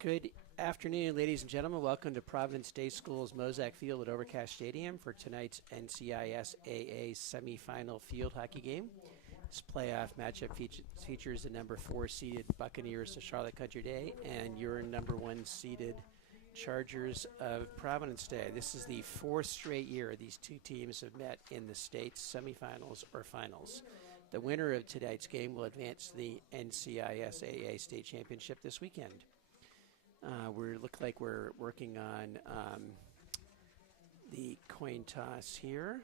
Good afternoon, ladies and gentlemen. Welcome to Providence Day School's Mozak Field at Overcast Stadium for tonight's NCISAA semifinal field hockey game. This playoff matchup features the number 4 seeded Buccaneers of Charlotte Country Day and your number 1 seeded Chargers of Providence Day. This is the 4th straight year these two teams have met in the state's semifinals or finals. The winner of tonight's game will advance to the NCISAA state championship this weekend. We look like we're working on the coin toss here,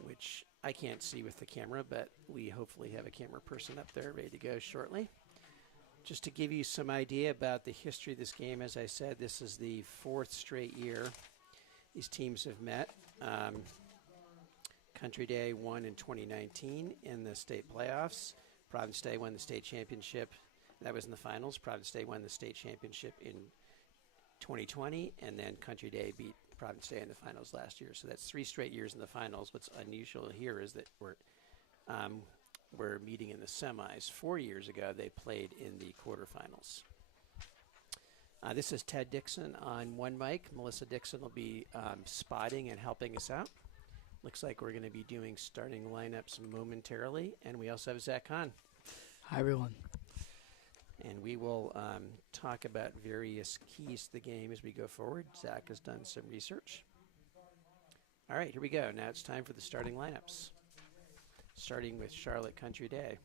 which I can't see with the camera, but we hopefully have a camera person up there ready to go shortly. Just to give you some idea about the history of this game, as I said, this is the 4th straight year these teams have met. Country Day won in 2019 in the state playoffs. Providence Day won the state championship. That was in the finals. Providence Day won the state championship in 2020, and then Country Day beat Providence Day in the finals last year. So that's 3 straight years in the finals. What's unusual here is that we're meeting in the semis. 4 years ago, they played in the quarterfinals. This is Ted Dixon on one mic. Melissa Dixon will be spotting and helping us out. Looks like we're going to be doing starting lineups momentarily. And we also have Zach Hahn. Hi, everyone. And we will talk about various keys to the game as we go forward. Zach has done some research. All right, here we go. Now it's time for the starting lineups, starting with Charlotte Country Day.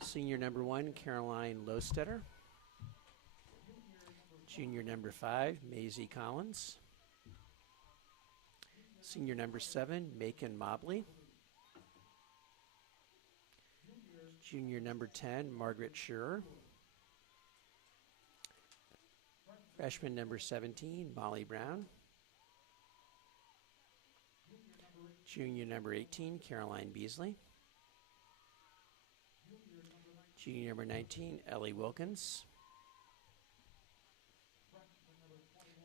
Senior number 1, Caroline Lostetter. Junior number 5, Maisie Collins. Senior number 7, Macon Mobley. Junior number 10, Margaret Schurer. Freshman number 17, Molly Brown. Junior number 18, Caroline Beasley. Junior number 19, Ellie Wilkins.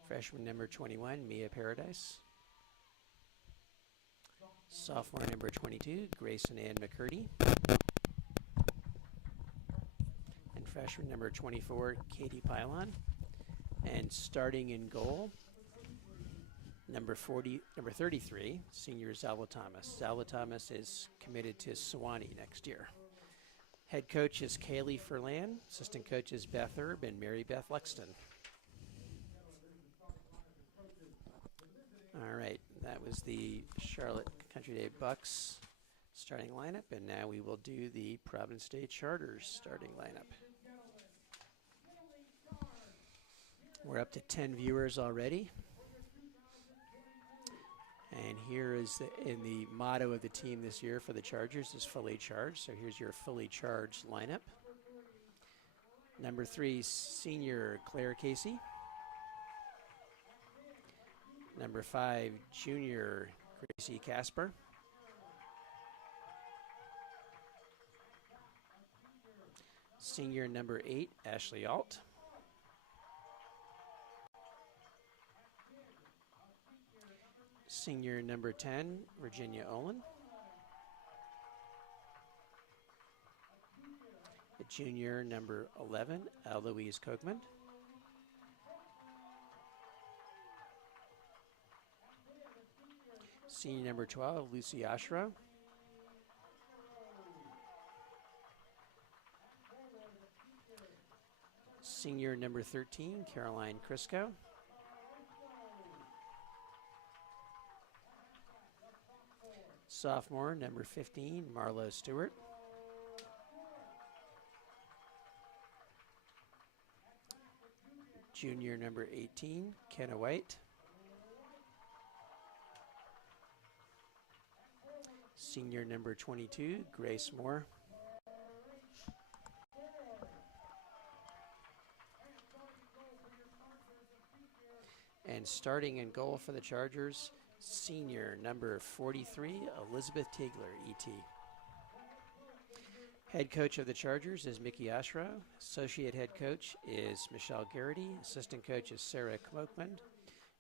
Freshman number 21, Mia Paradise. Sophomore number 22, Grayson Ann McCurdy. And freshman number 24, Katie Pylon. And starting in goal, number 33, senior Zalwa Thomas. Zalwa Thomas is committed to Sewanee next year. Head coach is Kaylee Furlan. Assistant coaches Beth Erb and Mary Beth Lexton. All right, that was the Charlotte Country Day Bucks starting lineup, and now we will do the Providence Day Chargers starting lineup. We're up to 10 viewers already. And here is the motto of the team this year for the Chargers is fully charged. So here's your fully charged lineup. Number 3, senior Claire Casey. Number 5, junior Gracie Casper. Senior number 8, Ashley Alt. Senior number 10, Virginia Olin. The junior number 11, Eloise Kochman. Senior number 12, Lucy Ashra. Senior number 13, Caroline Crisco. Sophomore number 15, Marlo Stewart. Junior number 18, Kenna White. Senior number 22, Grace Moore. And starting in goal for the Chargers, senior number 43, Elizabeth Tigler, ET. Head coach of the Chargers is Mickey Ashra. Associate head coach is Michelle Garrity. Assistant coach is Sarah Kmokman.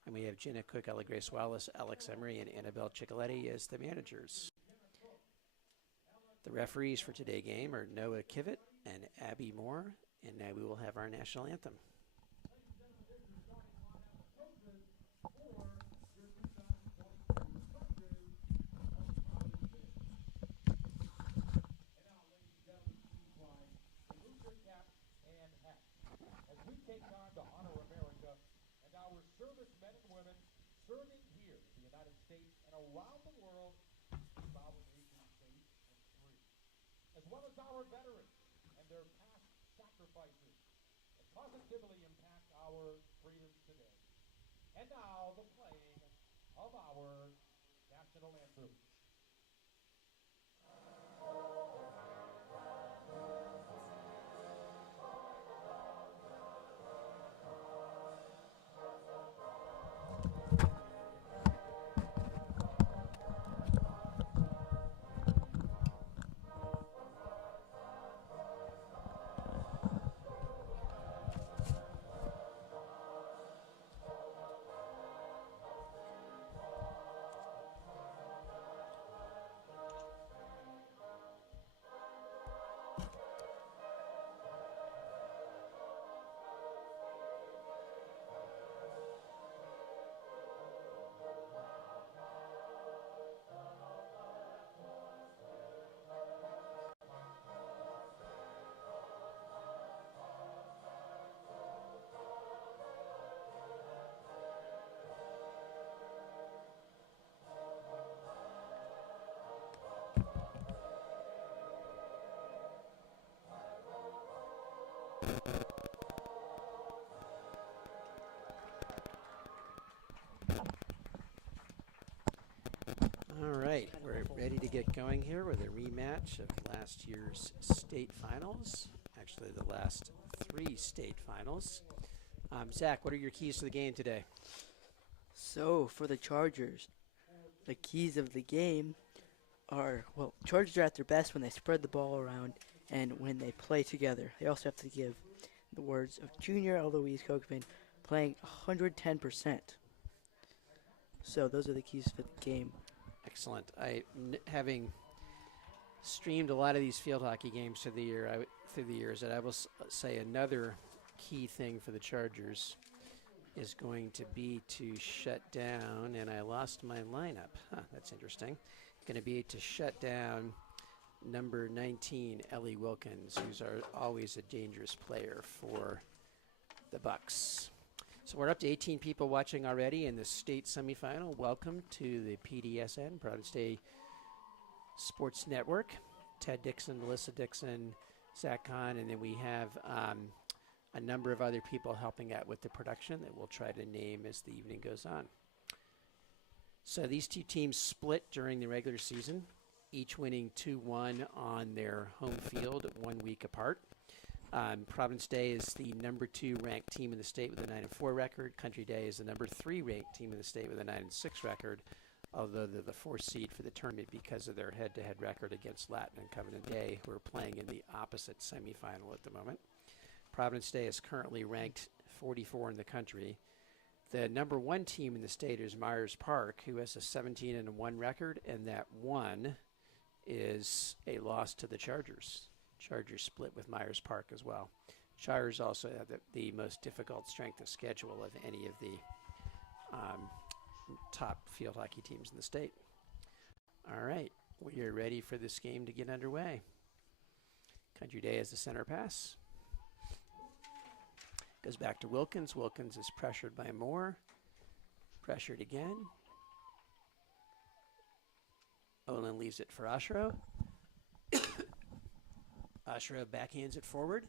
And we have Jenna Cook, Ella Grace Wallace, Alex Emery, and Annabelle Ciccoletti as the managers. The referees for today's game are Noah Kivett and Abby Moore, and now we will have our national anthem. Servicemen and women serving here in the United States and around the world, keep our nation safe and free, as well as our veterans and their past sacrifices that positively impact our freedoms today. And now the playing of our national anthem. All right, we're ready to get going here with a rematch of last year's state finals. Actually, the last 3 state finals. Zach, what are your keys to the game today? So, for the Chargers, the keys of the game are, well, Chargers are at their best when they spread the ball around and when they play together. They also have to give, the words of Junior Eloise Kochman, playing 110%. So, those are the keys for the game. Excellent. Having streamed a lot of these field hockey games through the years, and I will say another key thing for the Chargers is going to be to shut down, and I lost my lineup. That's interesting. Going to be to shut down number 19, Ellie Wilkins, who's always a dangerous player for the Bucks. So we're up to 18 people watching already in the state semifinal. Welcome to the PDSN, Providence Day Sports Network. Ted Dixon, Melissa Dixon, Zach Kahn, and then we have a number of other people helping out with the production that we'll try to name as the evening goes on. So these 2 teams split during the regular season, each winning 2-1 on their home field 1 week apart. Providence Day is the number 2 ranked team in the state with a 9-4 record. Country Day is the number 3 ranked team in the state with a 9-6 record, although they're the 4th seed for the tournament because of their head-to-head record against Latin and Covenant Day, who are playing in the opposite semifinal at the moment. Providence Day is currently ranked 44 in the country. The number 1 team in the state is Myers Park, who has a 17-1 record, and that 1 is a loss to the Chargers. Chargers split with Myers Park as well. Chargers also have the most difficult strength of schedule of any of the top field hockey teams in the state. All right, we are ready for this game to get underway. Country Day has the center pass. Goes back to Wilkins. Wilkins is pressured by Moore. Pressured again. Olin leaves it for Ashro. Ashro backhands it forward.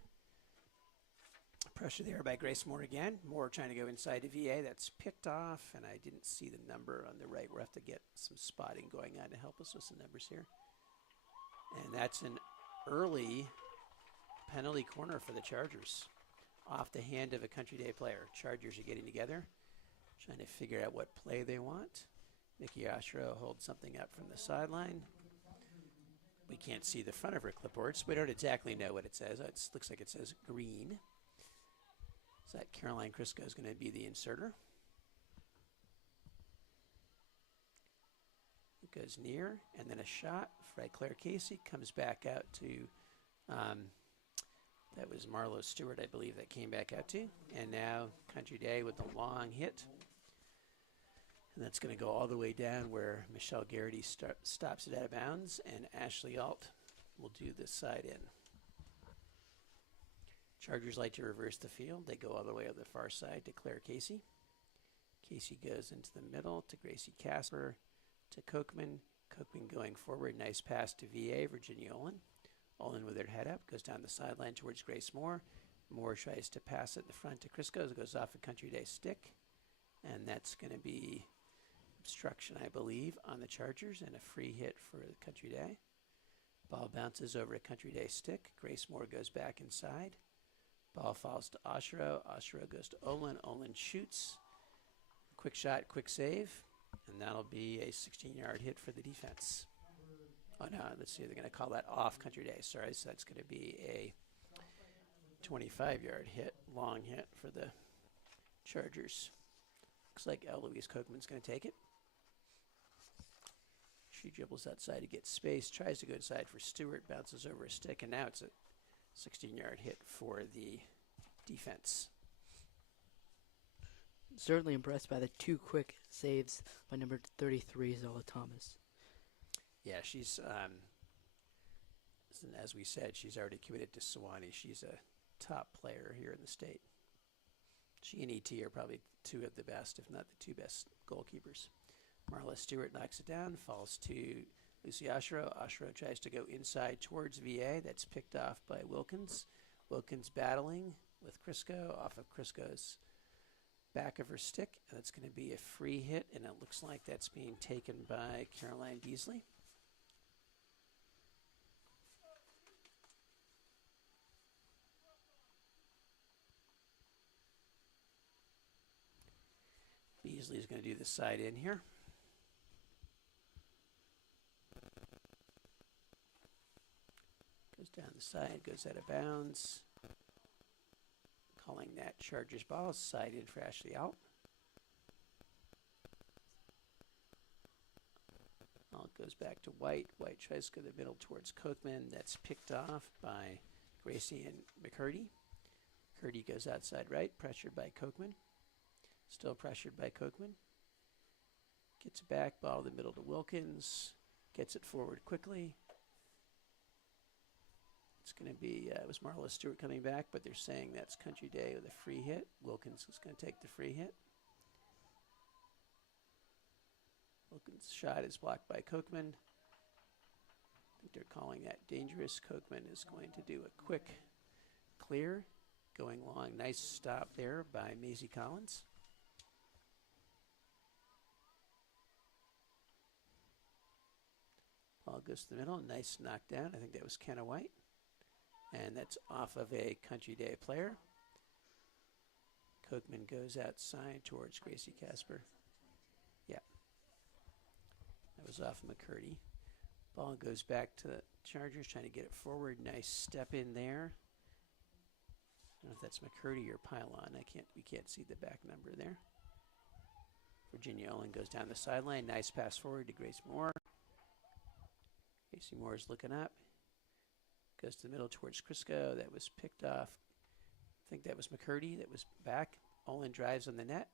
Pressure there by Grace Moore again. Moore trying to go inside to VA. That's picked off, and I didn't see the number on the right. We'll have to get some spotting going on to help us with some numbers here. And that's an early penalty corner for the Chargers. Off the hand of a Country Day player. Chargers are getting together, trying to figure out what play they want. Nikki Ashro holds something up from the sideline. We can't see the front of her clipboard, so we don't exactly know what it says. It looks like it says green. So that Caroline Crisco is going to be the inserter. goes near, and then a shot. Fred Claire Casey comes back out to, that was Marlo Stewart, I believe, that came back out to. And now Country Day with a long hit. And that's going to go all the way down where Michelle Garrity stops it out of bounds, and Ashley Alt will do the side in. Chargers like to reverse the field. They go all the way on the far side to Claire Casey. Casey goes into the middle to Gracie Casper, to Kochman. Kochman going forward. Nice pass to VA, Virginia Olin. Olin with her head up, goes down the sideline towards Grace Moore. Moore tries to pass it in the front to Crisco. It goes off a Country Day stick. And that's going to be obstruction, I believe, on the Chargers, and a free hit for the Country Day. Ball bounces over a Country Day stick. Grace Moore goes back inside. Ball falls to Oshiro. Oshiro goes to Olin. Olin shoots. Quick shot, quick save. And that'll be a 16-yard hit for the defense. Oh, no, let's see. They're going to call that off Country Day. Sorry, so that's going to be a 25-yard hit, long hit for the Chargers. Looks like Eloise Kochman's going to take it. She dribbles outside to get space, tries to go inside for Stewart, bounces over a stick, and now it's a 16-yard hit for the defense. Certainly impressed by the two quick saves by number 33, Zola Thomas. Yeah, she's, as we said, she's already committed to Sewanee. She's a top player here in the state. She and E.T. are probably two of the best, if not the two best goalkeepers. Marla Stewart knocks it down, falls to Lucy Oshiro. Oshiro tries to go inside towards VA. That's picked off by Wilkins. Wilkins battling with Crisco off of Crisco's back of her stick. And that's going to be a free hit, and it looks like that's being taken by Caroline Beasley. Beasley's going to do the side in here. Goes down the side, goes out of bounds. Calling that Chargers ball. Side in for Ashley out. Ball goes back to White. White tries to go the middle towards Kochman. That's picked off by Gracie and McCurdy. McCurdy goes outside right, pressured by Kochman. Still pressured by Kochman. Gets it back, ball in the middle to Wilkins. Gets it forward quickly. It's going to be, it was Marla Stewart coming back, but they're saying that's Country Day with a free hit. Wilkins is going to take the free hit. Wilkins' shot is blocked by Kochman. I think they're calling that dangerous. Kochman is going to do a quick clear. Going long, nice stop there by Maisie Collins. Ball goes to the middle, nice knockdown. I think that was Kenna White. And that's off of a Country Day player. Kochman goes outside towards Gracie Casper. Yeah. That was off Mccurdy. Ball goes back to the Chargers, trying to get it forward. Nice step in there. I don't know if that's McCurdy or Pylon. We can't see the back number there. Virginia Olin goes down the sideline. Nice pass forward to Grace Moore. Gracie Moore is looking up. Goes to the middle towards Crisco. That was picked off. I think that was McCurdy that was back. Olin drives on the net.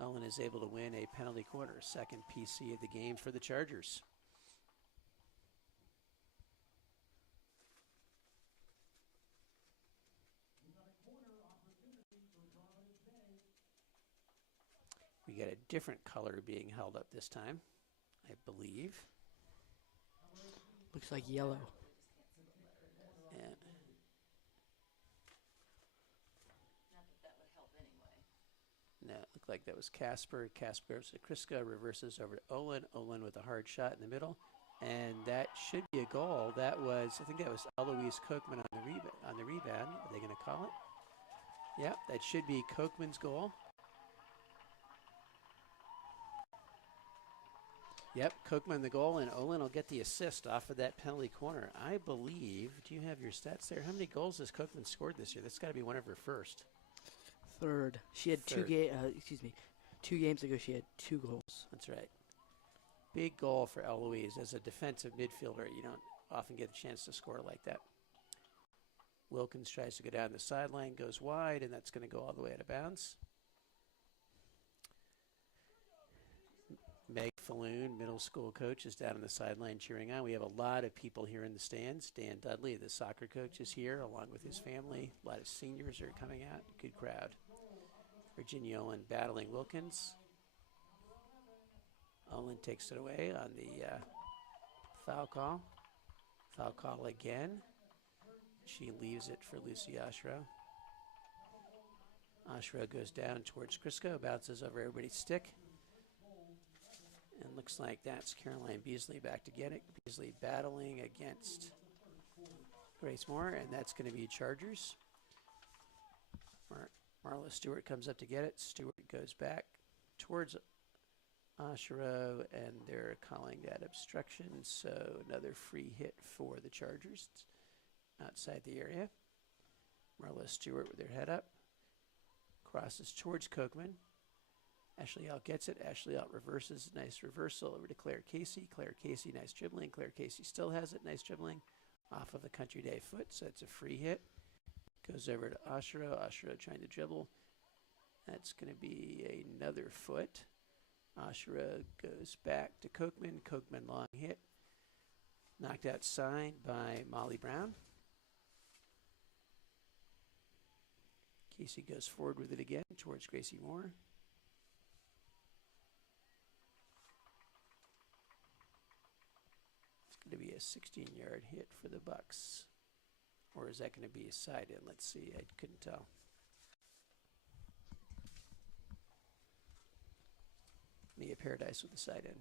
Olin is able to win a penalty corner. Second PC of the game for the Chargers. We got a different color being held up this time, I believe. Looks like yellow. And no, it looked like that was Casper. Casper goes to Crisco, reverses over to Olin. Olin with a hard shot in the middle. And that should be a goal. That was, I think that was Eloise Kochman on the rebound. Are they going to call it? Yep, that should be Kochman's goal. Yep, Kochman the goal, and Olin will get the assist off of that penalty corner. I believe, do you have your stats there? How many goals has Kochman scored this year? That's got to be one of her first. Third. She had 2 games ago. She had 2 goals. That's right. big goal for Eloise. As a defensive midfielder, you don't often get a chance to score like that. Wilkins tries to go down the sideline, goes wide, and that's going to go all the way out of bounds. Meg Falloon, middle school coach, is down on the sideline cheering on. We have a lot of people here in the stands. Dan Dudley, the soccer coach, is here along with his family. A lot of seniors are coming out. Good crowd. Virginia Olin battling Wilkins. Olin takes it away on the foul call. Foul call again. She leaves it for Lucy Oshro. Oshro goes down towards Crisco, bounces over everybody's stick. And looks like that's Caroline Beasley back to get it. Beasley battling against Grace Moore, and that's going to be Chargers. Marla Stewart comes up to get it. Stewart goes back towards Oshiro, and they're calling that obstruction, so another free hit for the Chargers outside the area. Marla Stewart with their head up. Crosses towards Kochman. Ashley Alt gets it. Ashley Alt reverses. Nice reversal over to Claire Casey. Claire Casey, nice dribbling. Claire Casey still has it. Nice dribbling off of a Country Day foot, so it's a free hit. Goes over to Oshiro. Oshiro trying to dribble. That's going to be another foot. Oshiro goes back to Kochman. Kochman long hit. Knocked outside by Molly Brown. Casey goes forward with it again towards Gracie Moore. To be a 16-yard hit for the Bucks, or is that going to be a side in? Let's see. I couldn't tell. Mia Paradise with the side in.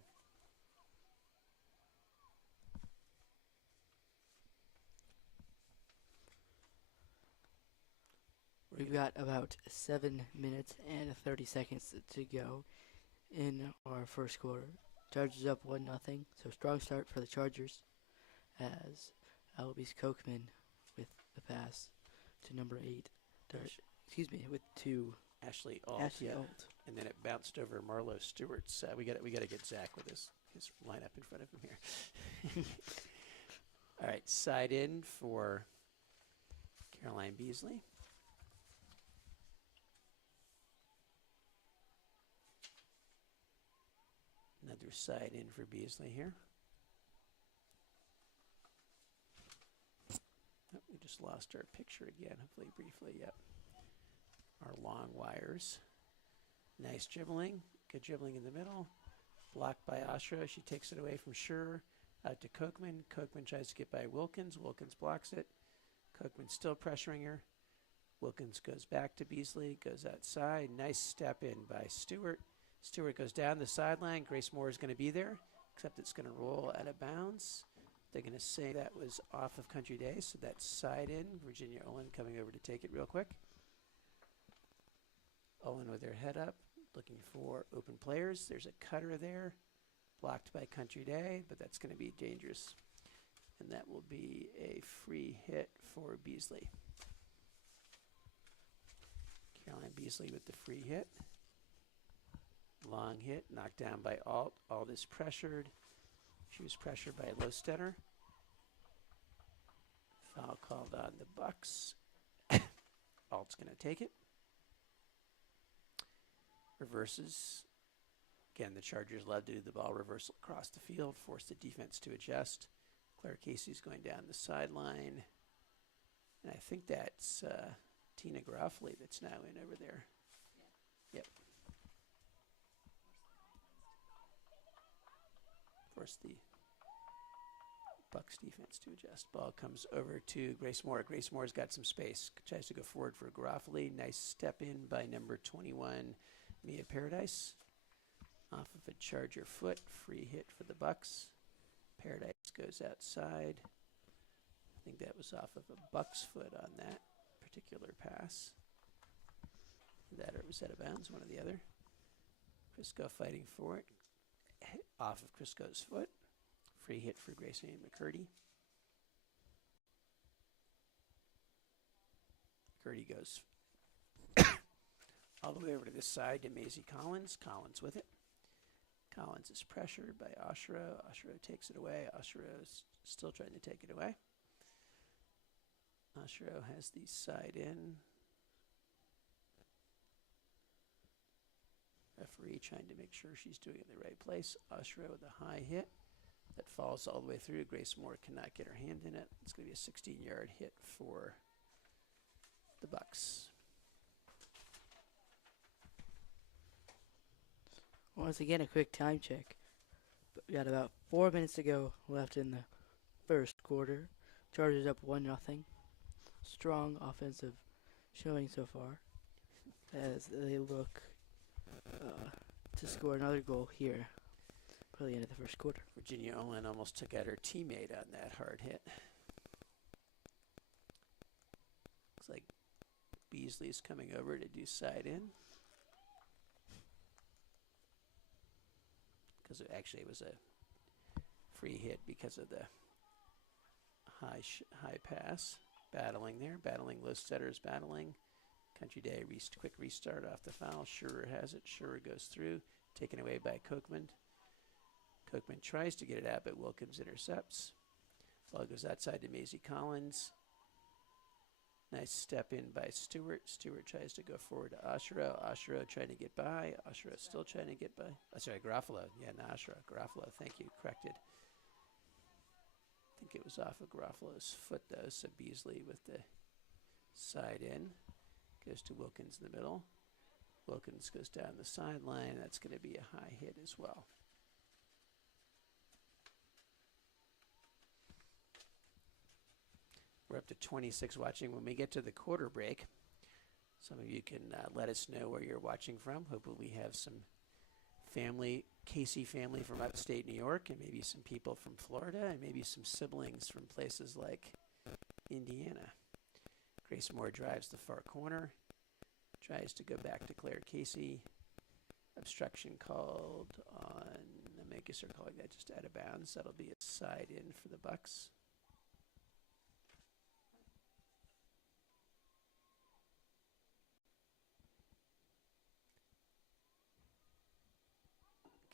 We've got about 7 minutes and 30 seconds to go in our first quarter. Chargers up 1-0, so strong start for the Chargers as Eloise Kochman with the pass to number 8. To Ashley Alt. Ashley Alt. And then it bounced over Marlo Stewart's. We got to get Zach with his lineup in front of him here. All right, side in for Caroline Beasley. Another side in for Beasley here. Oh, we just lost our picture again, hopefully briefly, yep. Our long wires. Nice dribbling, good dribbling in the middle. Blocked by Oshro, she takes it away from Schur. Out to Kochman. Kochman tries to get by Wilkins. Wilkins blocks it. Kochman still pressuring her. Wilkins goes back to Beasley, goes outside. Nice step in by Stewart. Stewart goes down the sideline. Grace Moore is going to be there, except it's going to roll out of bounds. They're going to say that was off of Country Day, so that's side in. Virginia Olin coming over to take it real quick. Olin with her head up, looking for open players. There's a cutter there, blocked by Country Day, but that's going to be dangerous. And that will be a free hit for Beasley. Caroline Beasley with the free hit. Long hit, knocked down by Alt. Alt is pressured. She was pressured by Lostetter. Foul called on the Bucks. Alt's going to take it. Reverses. Again, the Chargers love to do the ball reversal across the field, force the defense to adjust. Claire Casey's going down the sideline. And I think that's Tina Groffley that's now in over there. Yeah. Yep. Force the Bucks defense to adjust. Ball comes over to Grace Moore. Grace Moore's got some space. Tries to go forward for Groffley. Nice step in by number 21, Mia Paradise. Off of a Charger foot. Free hit for the Bucks. Paradise goes outside. I think that was off of a Bucks foot on that particular pass. That or was out of bounds, one or the other. Crisco fighting for it. Off of Crisco's foot. Free hit for Gracie McCurdy. McCurdy goes all the way over to this side to Maisie Collins. Collins with it. Collins is pressured by Oshiro. Oshiro takes it away. Oshiro is still trying to take it away. Oshiro has the side in. Referee trying to make sure she's doing it in the right place. Oshiro with a high hit that falls all the way through. Grace Moore cannot get her hand in it. It's going to be a 16-yard hit for the Bucks. Once again, a quick time check. We got about 4 minutes to go left in the first quarter. Chargers up 1-0. Strong offensive showing so far as they look to score another goal here for the end of the first quarter. Virginia Olin almost took out her teammate on that hard hit. Looks like Beasley's coming over to do side in. Because actually it was a free hit because of the high pass. Battling there, battling low setters, battling. Country Day quick restart off the foul. Schurer has it. Schurer goes through, taken away by Kochman. Kochman tries to get it out, but Wilkins intercepts. Ball goes outside to Maisie Collins. Nice step in by Stewart. Stewart tries to go forward to Oshiro. Oshiro trying to get by. Oshiro still trying to get by. Oh, sorry, Garofalo. Yeah, not Oshiro. Garofalo, thank you. Corrected. I think it was off of Garofalo's foot, though, so Beasley with the side in. Goes to Wilkins in the middle. Wilkins goes down the sideline. That's going to be a high hit as well. We're up to 26 watching. When we get to the quarter break, some of you can let us know where you're watching from. Hopefully we have some family, Casey family from upstate New York, and maybe some people from Florida, and maybe some siblings from places like Indiana. Grace Moore drives the far corner, tries to go back to Claire Casey. Obstruction called on, I guess they're calling that just out of bounds. That'll be a side in for the Bucks.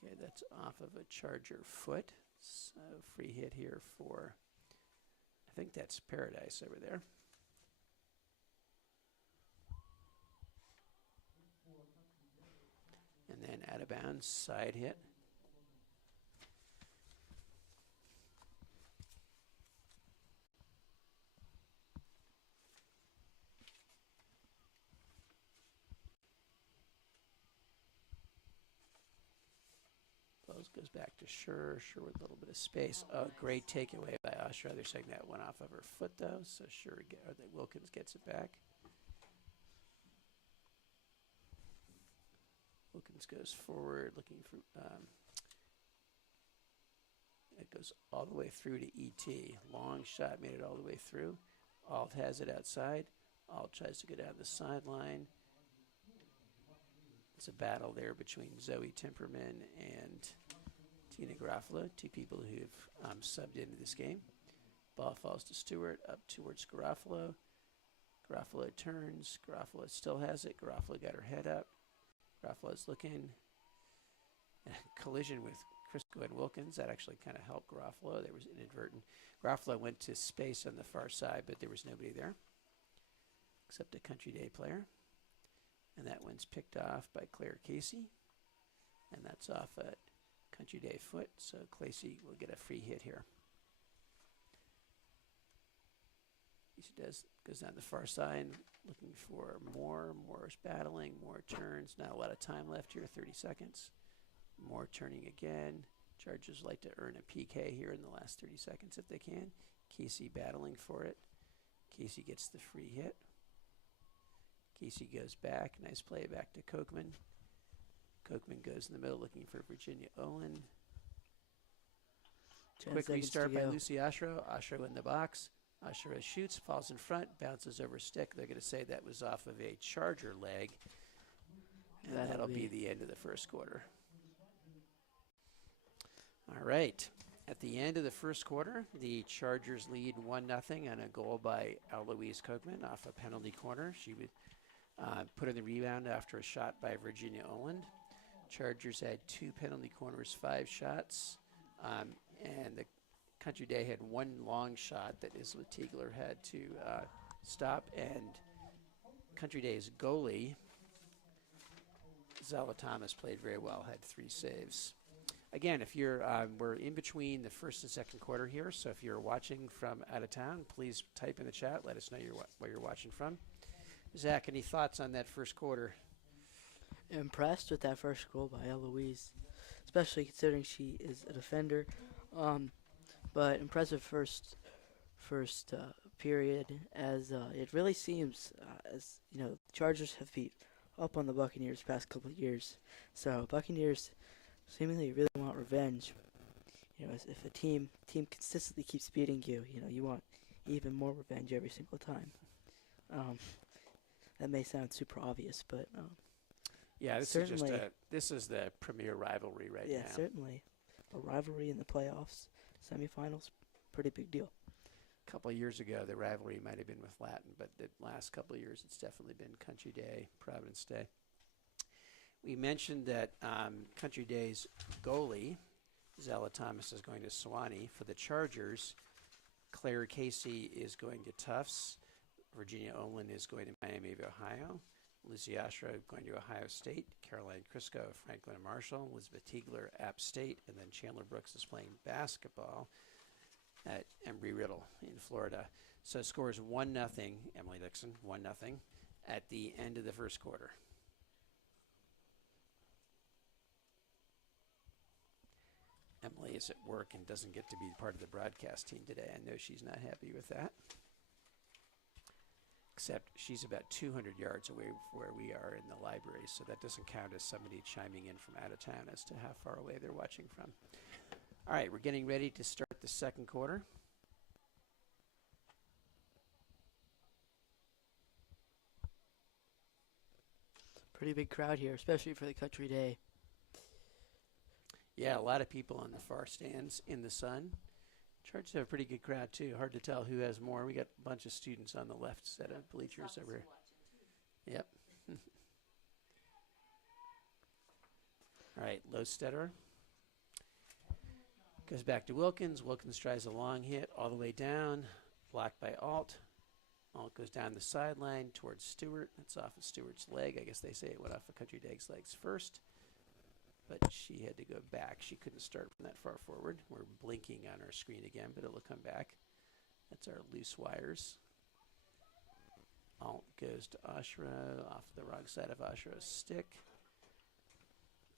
Okay, that's off of a Charger foot. So free hit here for, I think that's Paradise over there. And then out of bounds, side hit. Goes back to Sure with a little bit of space. Oh, great takeaway by Oshiro. They're saying that went off of her foot, though, so Wilkins gets it back. Wilkins goes forward, looking for, it goes all the way through to E.T. Long shot, made it all the way through. Alt has it outside. Alt tries to go down the sideline. It's a battle there between Zoe Timperman and Tina Garofalo, two people who've subbed into this game. Ball falls to Stewart, up towards Garofalo. Garofalo turns. Garofalo still has it. Garofalo got her head up. Garofalo's looking. Collision with Crisco and Wilkins. That actually kind of helped Garofalo. There was inadvertent. Garofalo went to space on the far side, but there was nobody there except a Country Day player. And that one's picked off by Claire Casey. And that's off a Country Day foot, so Casey will get a free hit here. Casey goes down the far side, looking for Moore. Moore's battling. Moore turns. Not a lot of time left here, 30 seconds. Moore turning again. Chargers like to earn a PK here in the last 30 seconds if they can. Casey battling for it. Casey gets the free hit. Casey goes back. Nice play back to Kochman. Kochman goes in the middle looking for Virginia Olin. Quick restart by Lucy Oshiro. Oshiro in the box. Oshiro shoots, falls in front, bounces over stick. They're going to say that was off of a Charger leg. And that'll be the end of the first quarter. All right. At the end of the first quarter, the Chargers lead 1-0 on a goal by Eloise Kochman off a penalty corner. She would put in the rebound after a shot by Virginia Olin. Chargers had 2 penalty corners, 5 shots, and the Country Day had 1 long shot that Isla Tiegler had to stop, and Country Day's goalie, Zella Thomas, played very well, had 3 saves. Again, if you're, we're in between the first and second quarter here, so if you're watching from out of town, please type in the chat. Let us know where you're watching from. Zach, any thoughts on that first quarter? Impressed with that first goal by Eloise, especially considering she is a defender. But impressive first period, as it really seems as the Chargers have beat up on the Buccaneers the past couple of years. So Buccaneers seemingly really want revenge. If a team consistently keeps beating you, you want even more revenge every single time. That may sound super obvious, but yeah, this is the premier rivalry right now. Yeah, certainly. A rivalry in the playoffs, semifinals, pretty big deal. A couple of years ago, the rivalry might have been with Latin, but the last couple of years, it's definitely been Country Day, Providence Day. We mentioned that Country Day's goalie, Zella Thomas, is going to Sewanee. For the Chargers, Claire Casey is going to Tufts. Virginia Olin is going to Miami of Ohio. Lizzie Ashra going to Ohio State. Caroline Crisco of Franklin and Marshall. Elizabeth Tiegler, App State. And then Chandler Brooks is playing basketball at Embry-Riddle in Florida. So scores 1-0, Emily Dixon, 1-0 at the end of the first quarter. Emily is at work and doesn't get to be part of the broadcast team today. I know she's not happy with that. Except she's about 200 yards away from where we are in the library, so that doesn't count as somebody chiming in from out of town as to how far away they're watching from. All right, we're getting ready to start the second quarter. Pretty big crowd here, especially for the Country Day. Yeah, a lot of people on the far stands in the sun. Chargers have a pretty good crowd, too. Hard to tell who has more. We got a bunch of students on the left set of bleachers over here. Yep. All right, Lostetter goes back to Wilkins. Wilkins tries a long hit all the way down, blocked by Alt. Alt goes down the sideline towards Stewart. It's off of Stewart's leg. I guess they say it went off of Country Day's legs first. But she had to go back. She couldn't start from that far forward. We're blinking on our screen again, but it'll come back. That's our loose wires. Alt goes to Ashra, off the wrong side of Ashra's stick.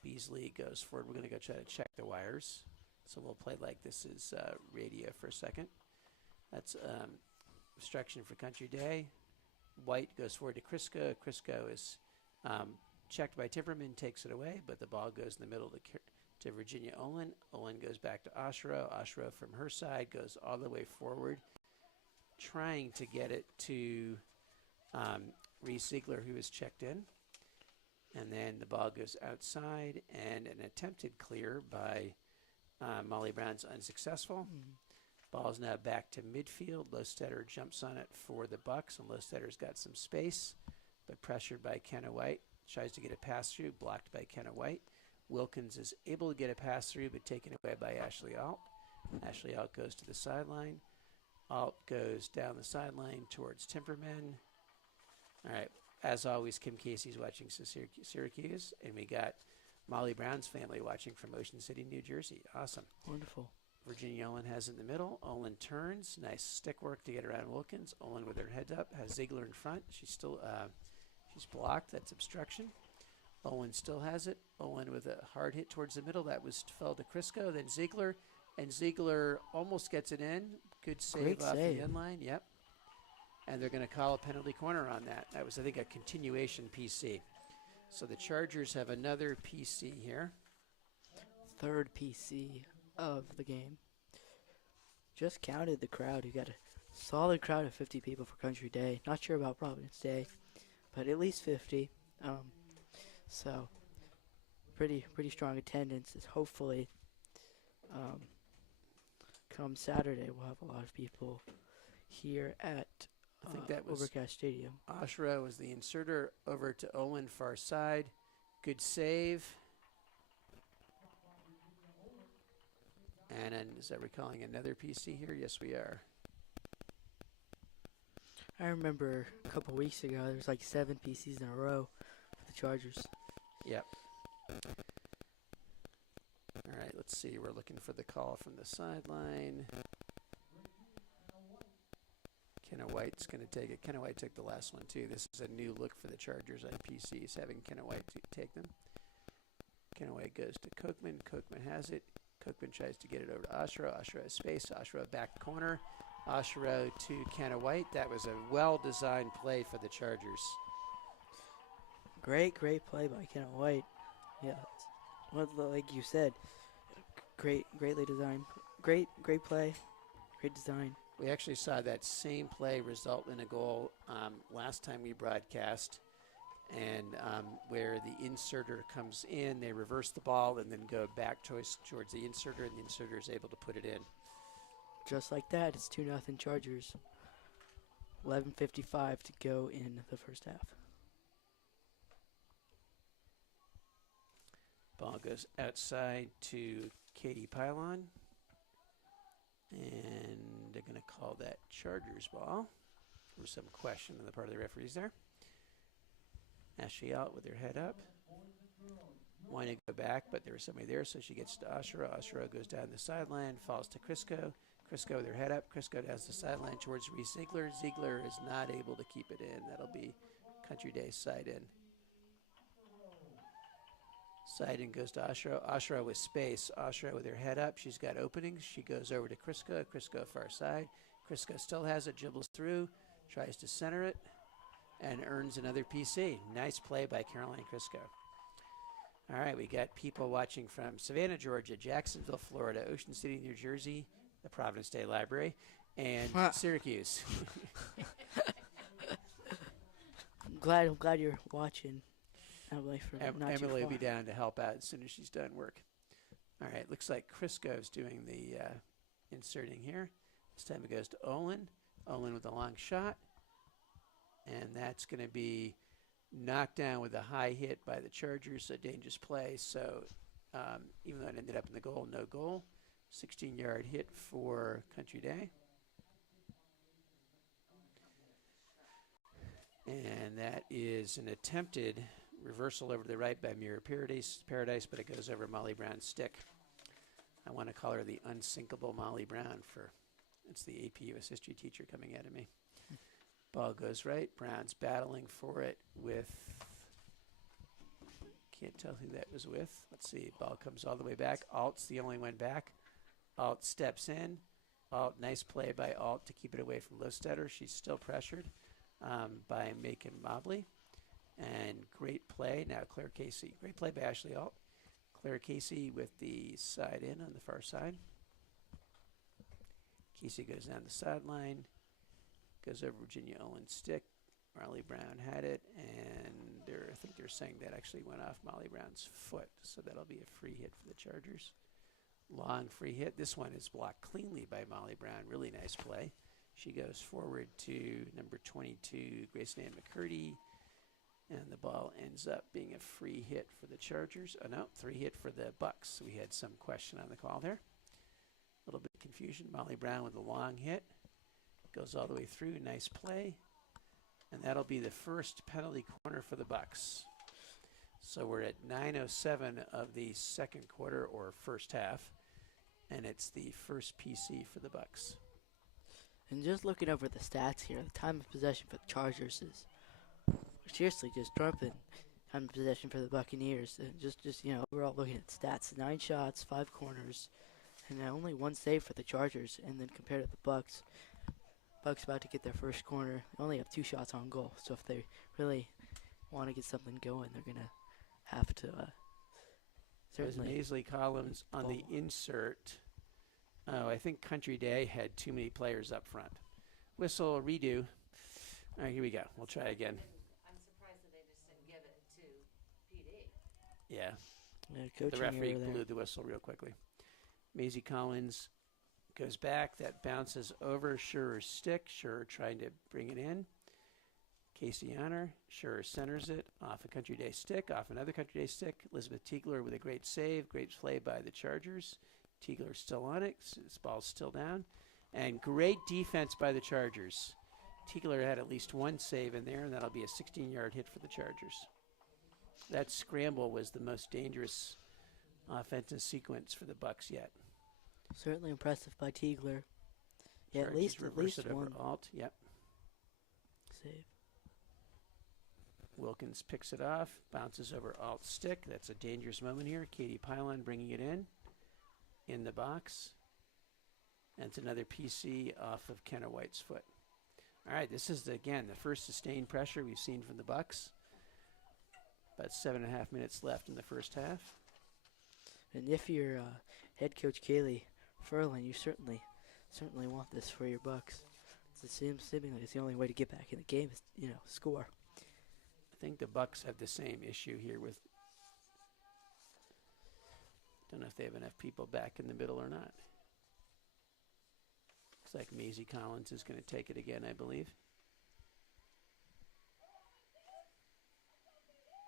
Beasley goes forward. We're going to go try to check the wires. So we'll play like this is radio for a second. That's obstruction for Country Day. White goes forward to Crisco. Crisco is checked by Timperman, takes it away, but the ball goes in the middle to Virginia Olin. Olin goes back to Ashra. Ashra from her side goes all the way forward, trying to get it to Reese Ziegler, who is checked in. And then the ball goes outside, and an attempted clear by Molly Brown's unsuccessful. Ball's now back to midfield. Lostetter jumps on it for the Bucks, and Lostetter's got some space, but pressured by Kenna White. Tries to get a pass through, blocked by Kenna White. Wilkins is able to get a pass through, but taken away by Ashley Alt. Ashley Alt goes to the sideline. Alt goes down the sideline towards Timperman. All right, as always, Kim Casey's watching Syracuse, and we got Molly Brown's family watching from Ocean City, New Jersey. Awesome. Wonderful. Virginia Olin has it in the middle. Olin turns. Nice stick work to get around Wilkins. Olin with her head up has Ziegler in front. She's still she's blocked. That's obstruction. Olin still has it. Olin with a hard hit towards the middle. That fell to Crisco. Then Ziegler. And Ziegler almost gets it in. Good save off the end line. Yep. And they're going to call a penalty corner on that. That was, I think, a continuation PC. So the Chargers have another PC here. Third PC of the game. Just counted the crowd. You got a solid crowd of 50 people for Country Day. Not sure about Providence Day, but at least 50. So pretty strong attendance. Is hopefully come Saturday we'll have a lot of people here at I think that was Overcast Stadium. Ashra was the inserter over to Olin far side. Good save. And then, is that recalling another PC here? Yes, we are. I remember a couple weeks ago there was like 7 PCs in a row for the Chargers. Yep. All right, let's see. We're looking for the call from the sideline. Kenna White's going to take it. Kenna White took the last one, too. This is a new look for the Chargers on PCs, having Kenna White take them. Kenna White goes to Kochman. Kochman has it. Kochman tries to get it over to Oshiro. Oshiro has space. Oshiro back corner. Oshiro to Kenna White. That was a well-designed play for the Chargers. Great play by Kenna White. Yeah, well, like you said, greatly designed. Great play, great design. We actually saw that same play result in a goal last time we broadcast, and where the inserter comes in, they reverse the ball and then go back towards the inserter, and the inserter is able to put it in. Just like that, it's 2-0 Chargers. 11:55 to go in the first half. Ball goes outside to Katie Pylon. And they're going to call that Chargers ball. There was some question on the part of the referees there. Ashley out with her head up. Wanting to go back, but there was somebody there, so she gets to Oshiro. Oshiro goes down the sideline, falls to Crisco. Crisco with her head up. Crisco down the sideline towards Reese Ziegler. Ziegler is not able to keep it in. That'll be Country Day side in. Side in goes to Oshiro. Oshiro with space. Oshiro with her head up. She's got openings. She goes over to Crisco. Crisco far side. Crisco still has it. Dribbles through. Tries to center it. And earns another PC. Nice play by Caroline Crisco. All right, we got people watching from Savannah, Georgia, Jacksonville, Florida, Ocean City, New Jersey, the Providence Day Library, and Syracuse. I'm glad you're watching. Emily will be down to help out as soon as she's done work. All right, looks like Crisco's doing the inserting here. This time it goes to Olin. Olin with a long shot. And that's going to be knocked down with a high hit by the Chargers, a dangerous play. So even though it ended up in the goal, no goal. 16-yard hit for Country Day. And that is an attempted reversal over to the right by Mira Paradise, but it goes over Molly Brown's stick. I want to call her the unsinkable Molly Brown it's the AP US history teacher coming out of me. Ball goes right. Brown's battling for it with, can't tell who that was with. Let's see. Ball comes all the way back. Alt's the only one back. Alt steps in. Alt, nice play by Alt to keep it away from Lostetter. She's still pressured by Macon Mobley. And great play. Now Claire Casey. Great play by Ashley Alt. Claire Casey with the side in on the far side. Casey goes down the sideline. Goes over Virginia Owen's stick. Molly Brown had it, and I think they're saying that actually went off Molly Brown's foot, so that'll be a free hit for the Chargers. Long free hit. This one is blocked cleanly by Molly Brown. Really nice play. She goes forward to number 22, Grace Ann McCurdy, and the ball ends up being a free hit for the Chargers. Oh, no, 3 hit for the Bucks. We had some question on the call there. A little bit of confusion. Molly Brown with a long hit. Goes all the way through. Nice play. And that'll be the first penalty corner for the Bucks. So we're at 9:07 of the second quarter or first half. And it's the first PC for the Bucks. And just looking over the stats here, the time of possession for the Chargers is seriously just dropping. Time of possession for the Buccaneers. Just we're all looking at stats. 9 shots, 5 corners, and only 1 save for the Chargers. And then compared to the Bucks about to get their first corner. They only have 2 shots on goal. So if they really want to get something going, they're going to have to certainly. There's Maisley Collins on the insert. Oh, I think Country Day had too many players up front. Whistle, redo. All right, here we go. We'll try again. I'm surprised that they just didn't give it to PD. Yeah. The referee blew the whistle real quickly. Maisie Collins goes back. That bounces over Schurer's stick. Schurer trying to bring it in. Casey Honor. Schurer centers it off a Country Day stick, off another Country Day stick. Elizabeth Tiegler with a great save. Great play by the Chargers. Teagler's still on it. This ball's still down. And great defense by the Chargers. Teagler had at least one save in there, and that'll be a 16-yard hit for the Chargers. That scramble was the most dangerous offensive sequence for the Bucks yet. Certainly impressive by Teagler. Yeah, at Chargers least reverse it one over Alt. Yep. save. Wilkins picks it off, bounces over Alt's stick. That's a dangerous moment here. Katie Pylon bringing it in the box. And it's another PC off of Kenna White's foot. All right, this is, again, the first sustained pressure we've seen from the Bucks. About 7.5 minutes left in the first half. And if you're head coach Kaylee Ferlin, you certainly want this for your Bucks. Seemingly it's the only way to get back in the game is, score. I think the Bucks have the same issue here with. Don't know if they have enough people back in the middle or not. Looks like Maisie Collins is going to take it again, I believe.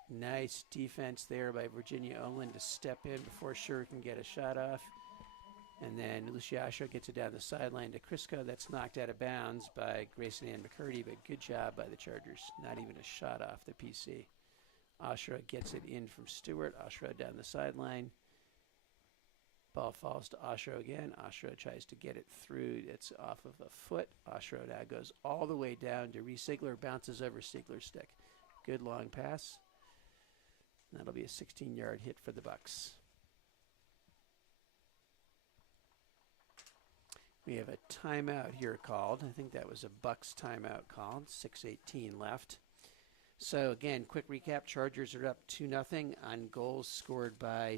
Nice defense there by Virginia Olin to step in before Scher can get a shot off. And then Lucia Ashra gets it down the sideline to Crisco. That's knocked out of bounds by Grayson Ann McCurdy, but good job by the Chargers. Not even a shot off the PC. Ashra gets it in from Stewart. Ashra down the sideline. Ball falls to Ashra again. Ashra tries to get it through. It's off of a foot. Ashra now goes all the way down to Reese Ziegler. Bounces over Ziegler's stick. Good long pass. And that'll be a 16-yard hit for the Bucks. We have a timeout here called. I think that was a Bucks timeout called. 6:18 left. So again, quick recap. Chargers are up 2-0 on goals scored by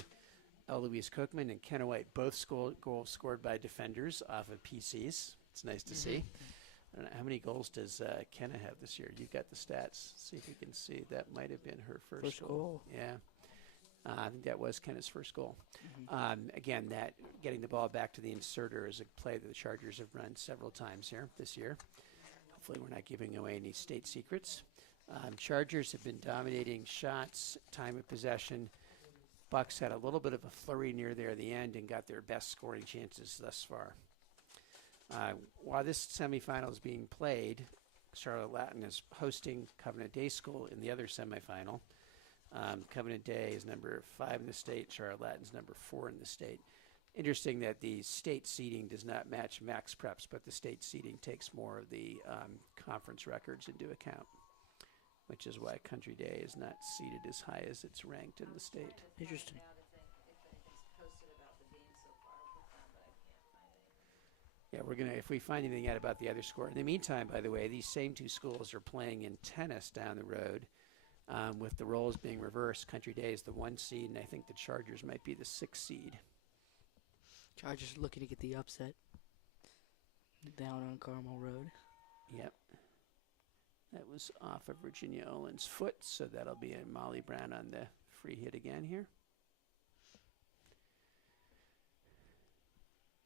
Eloise Cookman and Kenna White. Both goals scored by defenders off of PCs. It's nice to see. I don't know, how many goals does Kenna have this year? You've got the stats. See if we can see. That might have been her first goal. Yeah. I think that was Kenna's first goal. Again, that getting the ball back to the inserter is a play that the Chargers have run several times here this year. Hopefully we're not giving away any state secrets. Chargers have been dominating shots, time of possession. Bucks had a little bit of a flurry near there at the end and got their best scoring chances thus far. While this semifinal is being played, Charlotte Latin is hosting Covenant Day School in the other semifinal. Covenant Day is number 5 in the state. Charlotte Latin is number 4 in the state. Interesting that the state seeding does not match max preps, but the state seeding takes more of the conference records into account, which is why Country Day is not seeded as high as it's ranked in the state. Interesting. Yeah, we're gonna, if we find anything out about the other score. In the meantime, by the way, these same two schools are playing in tennis down the road, with the roles being reversed. Country Day is the 1 seed, and I think the Chargers might be the 6 seed. Chargers looking to get the upset down on Carmel Road. Yep. That was off of Virginia Olin's foot, so that'll be a Molly Brown on the free hit again here.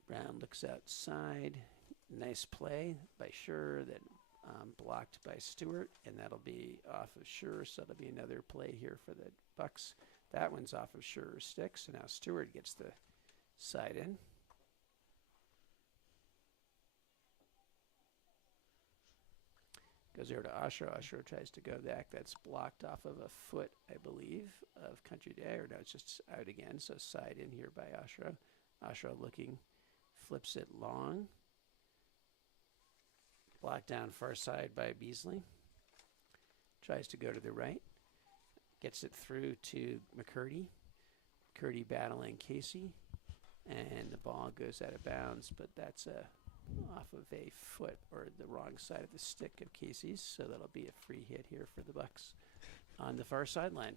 Brown looks outside. Nice play by Scher that blocked by Stewart, and that'll be off of Scher, so that'll be another play here for the Bucks. That one's off of Scher's stick, so now Stewart gets the side in. Goes over to Ashra. Ashra tries to go back. That's blocked off of a foot, I believe, of Country Day. Or no, it's just out again. So side in here by Ashra. Ashra looking, flips it long. Blocked down far side by Beasley. Tries to go to the right. Gets it through to McCurdy. McCurdy battling Casey. And the ball goes out of bounds, but that's off of a foot or the wrong side of the stick of Casey's, so that'll be a free hit here for the Bucks on the far sideline.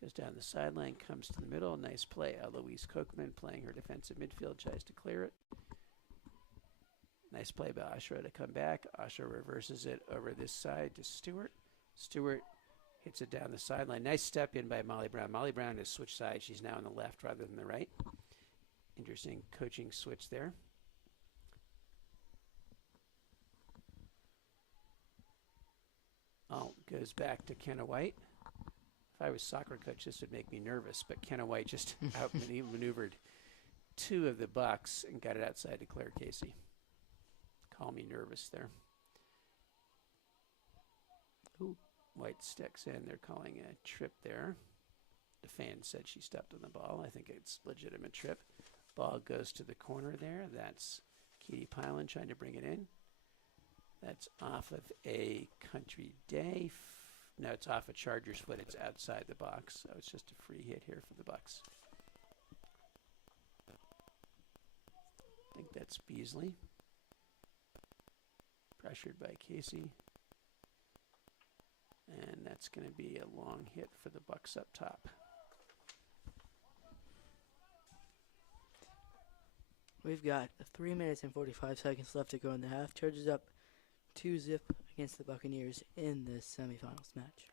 Goes down the sideline, comes to the middle. Nice play. Eloise Kochman playing her defensive midfield, tries to clear it. Nice play by Ashra to come back. Ashra reverses it over this side to Stewart. Stewart hits it down the sideline. Nice step in by Molly Brown. Molly Brown has switched sides. She's now on the left rather than the right. Interesting coaching switch there. Alt goes back to Kenna White. I was soccer coach, this would make me nervous. But Kenna White just outmaneuvered two of the Bucks and got it outside to Claire Casey. Call me nervous there. Ooh. White sticks in. They're calling a trip there. The fan said she stepped on the ball. I think it's legitimate trip. Ball goes to the corner there. That's Katie Pylan trying to bring it in. That's off of a Country Day. No, it's off a Chargers foot. It's outside the box. So it's just a free hit here for the Bucks. I think that's Beasley. Pressured by Casey. And that's going to be a long hit for the Bucks up top. We've got 3 minutes and 45 seconds left to go in the half. Chargers up 2-0 against the Buccaneers in the semifinals match.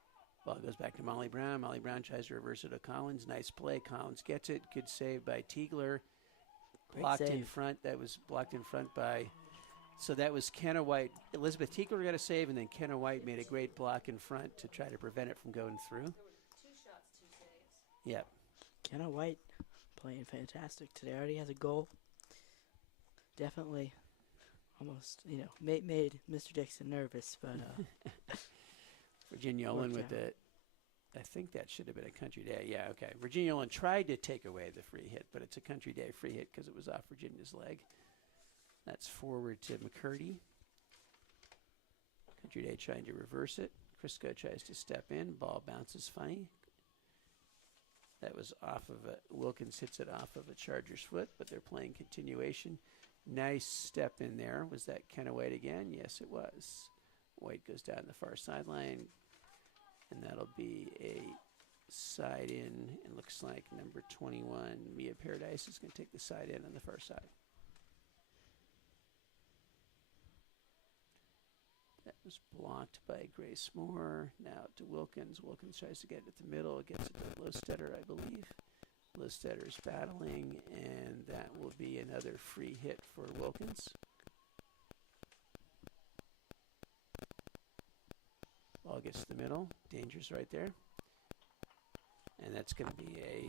Ball goes back to Molly Brown. Molly Brown tries to reverse it to Collins. Nice play. Collins gets it. Good save by Tiegler. Blocked in front. That was blocked in front by... So that was Kenna White. Elizabeth Tiegler got a save, and then Kenna White made a great block in front to try to prevent it from going through. There were 2 shots, 2 saves. Yep. Kenna White playing fantastic today. Already has a goal. Definitely almost, made Mr. Dixon nervous, but Virginia Olin with the, I think that should have been a Country Day. Yeah, okay. Virginia Olin tried to take away the free hit, but it's a Country Day free hit because it was off Virginia's leg. That's forward to McCurdy. Country Day trying to reverse it. Crisco tries to step in. Ball bounces funny. That was off of a, Wilkins hits it off of a Chargers foot, but they're playing continuation. Nice step in there. Was that Kenna White again? Yes, it was. White goes down the far sideline, and that'll be a side in. It looks like number 21, Mia Paradise, is going to take the side in on the far side. That was blocked by Grace Moore. Now to Wilkins. Wilkins tries to get it at the middle. Gets it to Lostetter, I believe. Lostetter's battling, and that will be another free hit for Wilkins. Ball gets to the middle. Danger's right there. And that's going to be a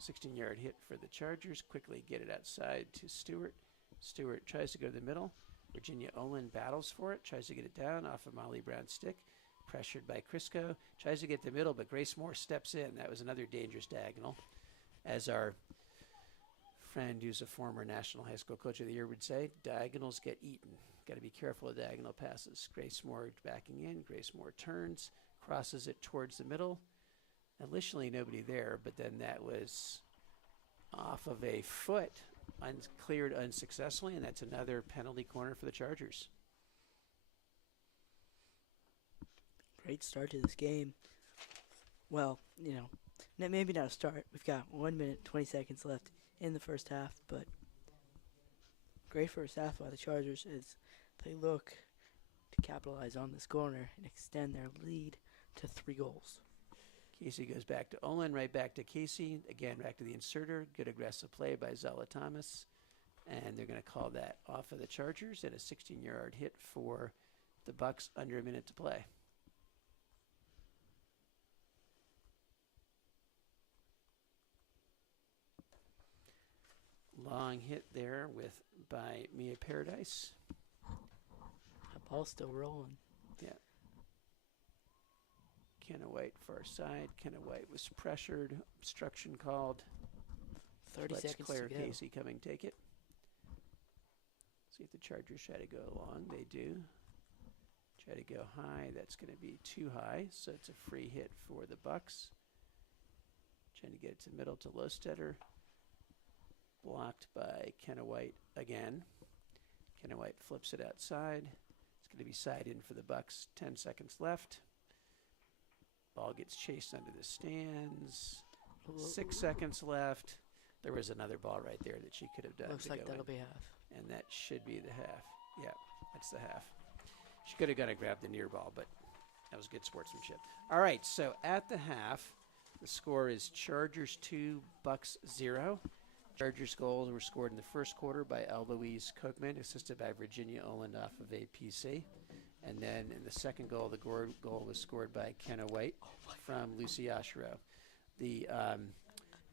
16-yard hit for the Chargers. Quickly get it outside to Stewart. Stewart tries to go to the middle. Virginia Olin battles for it, tries to get it down off of Molly Brown's stick. Pressured by Crisco. Tries to get the middle, but Grace Moore steps in. That was another dangerous diagonal. As our friend who's a former National High School Coach of the Year would say, diagonals get eaten. Got to be careful of diagonal passes. Grace Moore backing in. Grace Moore turns, crosses it towards the middle. Initially nobody there, but then that was off of a foot, cleared unsuccessfully, and that's another penalty corner for the Chargers. Great start to this game. Well, maybe not a start. We've got 1 minute, 20 seconds left in the first half, but great first half by the Chargers as they look to capitalize on this corner and extend their lead to 3 goals. Casey goes back to Olin, right back to Casey. Again, back to the inserter. Good aggressive play by Zella Thomas. And they're going to call that off of the Chargers and a 16-yard hit for the Bucks under a minute to play. Long hit there by Mia Paradise. That ball's still rolling. Yeah. Kenna White far side. Kenna White was pressured. Obstruction called. 30 Let's seconds Claire to go. Casey come and take it. See if the Chargers try to go along. They do. Try to go high. That's going to be too high, so it's a free hit for the Bucks. Trying to get it to middle to Lostetter. Blocked by Kenna White again. Kenna White flips it outside. It's going to be side in for the Bucks. 10 seconds left. Ball gets chased under the stands. 6 seconds left. There was another ball right there that she could have done. Looks like that'll be half. And that should be the half. Yeah, that's the half. She could have gone and grabbed the near ball, but that was good sportsmanship. All right, so at the half, the score is Chargers 2, Bucks 0. Chargers goals were scored in the first quarter by Eloise Kochman, assisted by Virginia Olin off of a PC. And then in the second goal, the goal was scored by Kenna White from Lucy Oshiro. The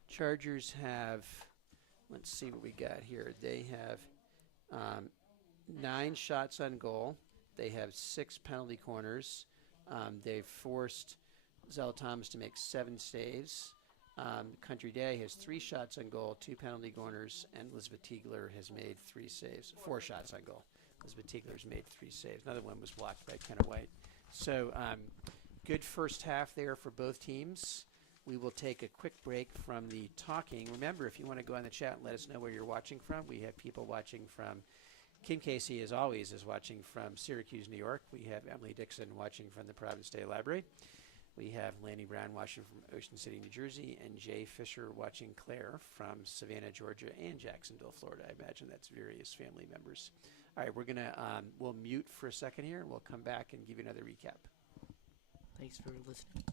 Chargers have, let's see what we got here. They have 9 shots on goal. They have 6 penalty corners. They've forced Zell Thomas to make 7 saves. Country Day has 3 shots on goal, 2 penalty corners, and Elizabeth Tiegler has made 3 saves, 4 shots on goal. Elizabeth Tiegler's made 3 saves. Another one was blocked by Kenna White. So good first half there for both teams. We will take a quick break from the talking. Remember, if you want to go on the chat and let us know where you're watching from, we have people watching from, Kim Casey, as always, is watching from Syracuse, New York. We have Emily Dixon watching from the Providence Day Library. We have Lanny Brown watching from Ocean City, New Jersey, and Jay Fisher watching Claire from Savannah, Georgia, and Jacksonville, Florida. I imagine that's various family members. All right, we'll mute for a second here, and we'll come back and give you another recap. Thanks for listening.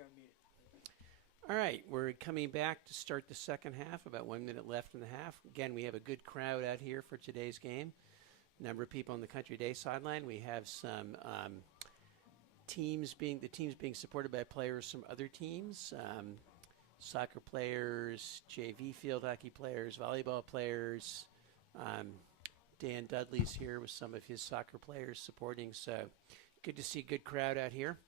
You're on mute. All right, we're coming back to start the second half, about 1 minute left in the half. Again, we have a good crowd out here for today's game. Number of people on the Country Day sideline. We have some teams being supported by players from other teams, soccer players, JV field hockey players, volleyball players. Dan Dudley's here with some of his soccer players supporting, so good to see a good crowd out here.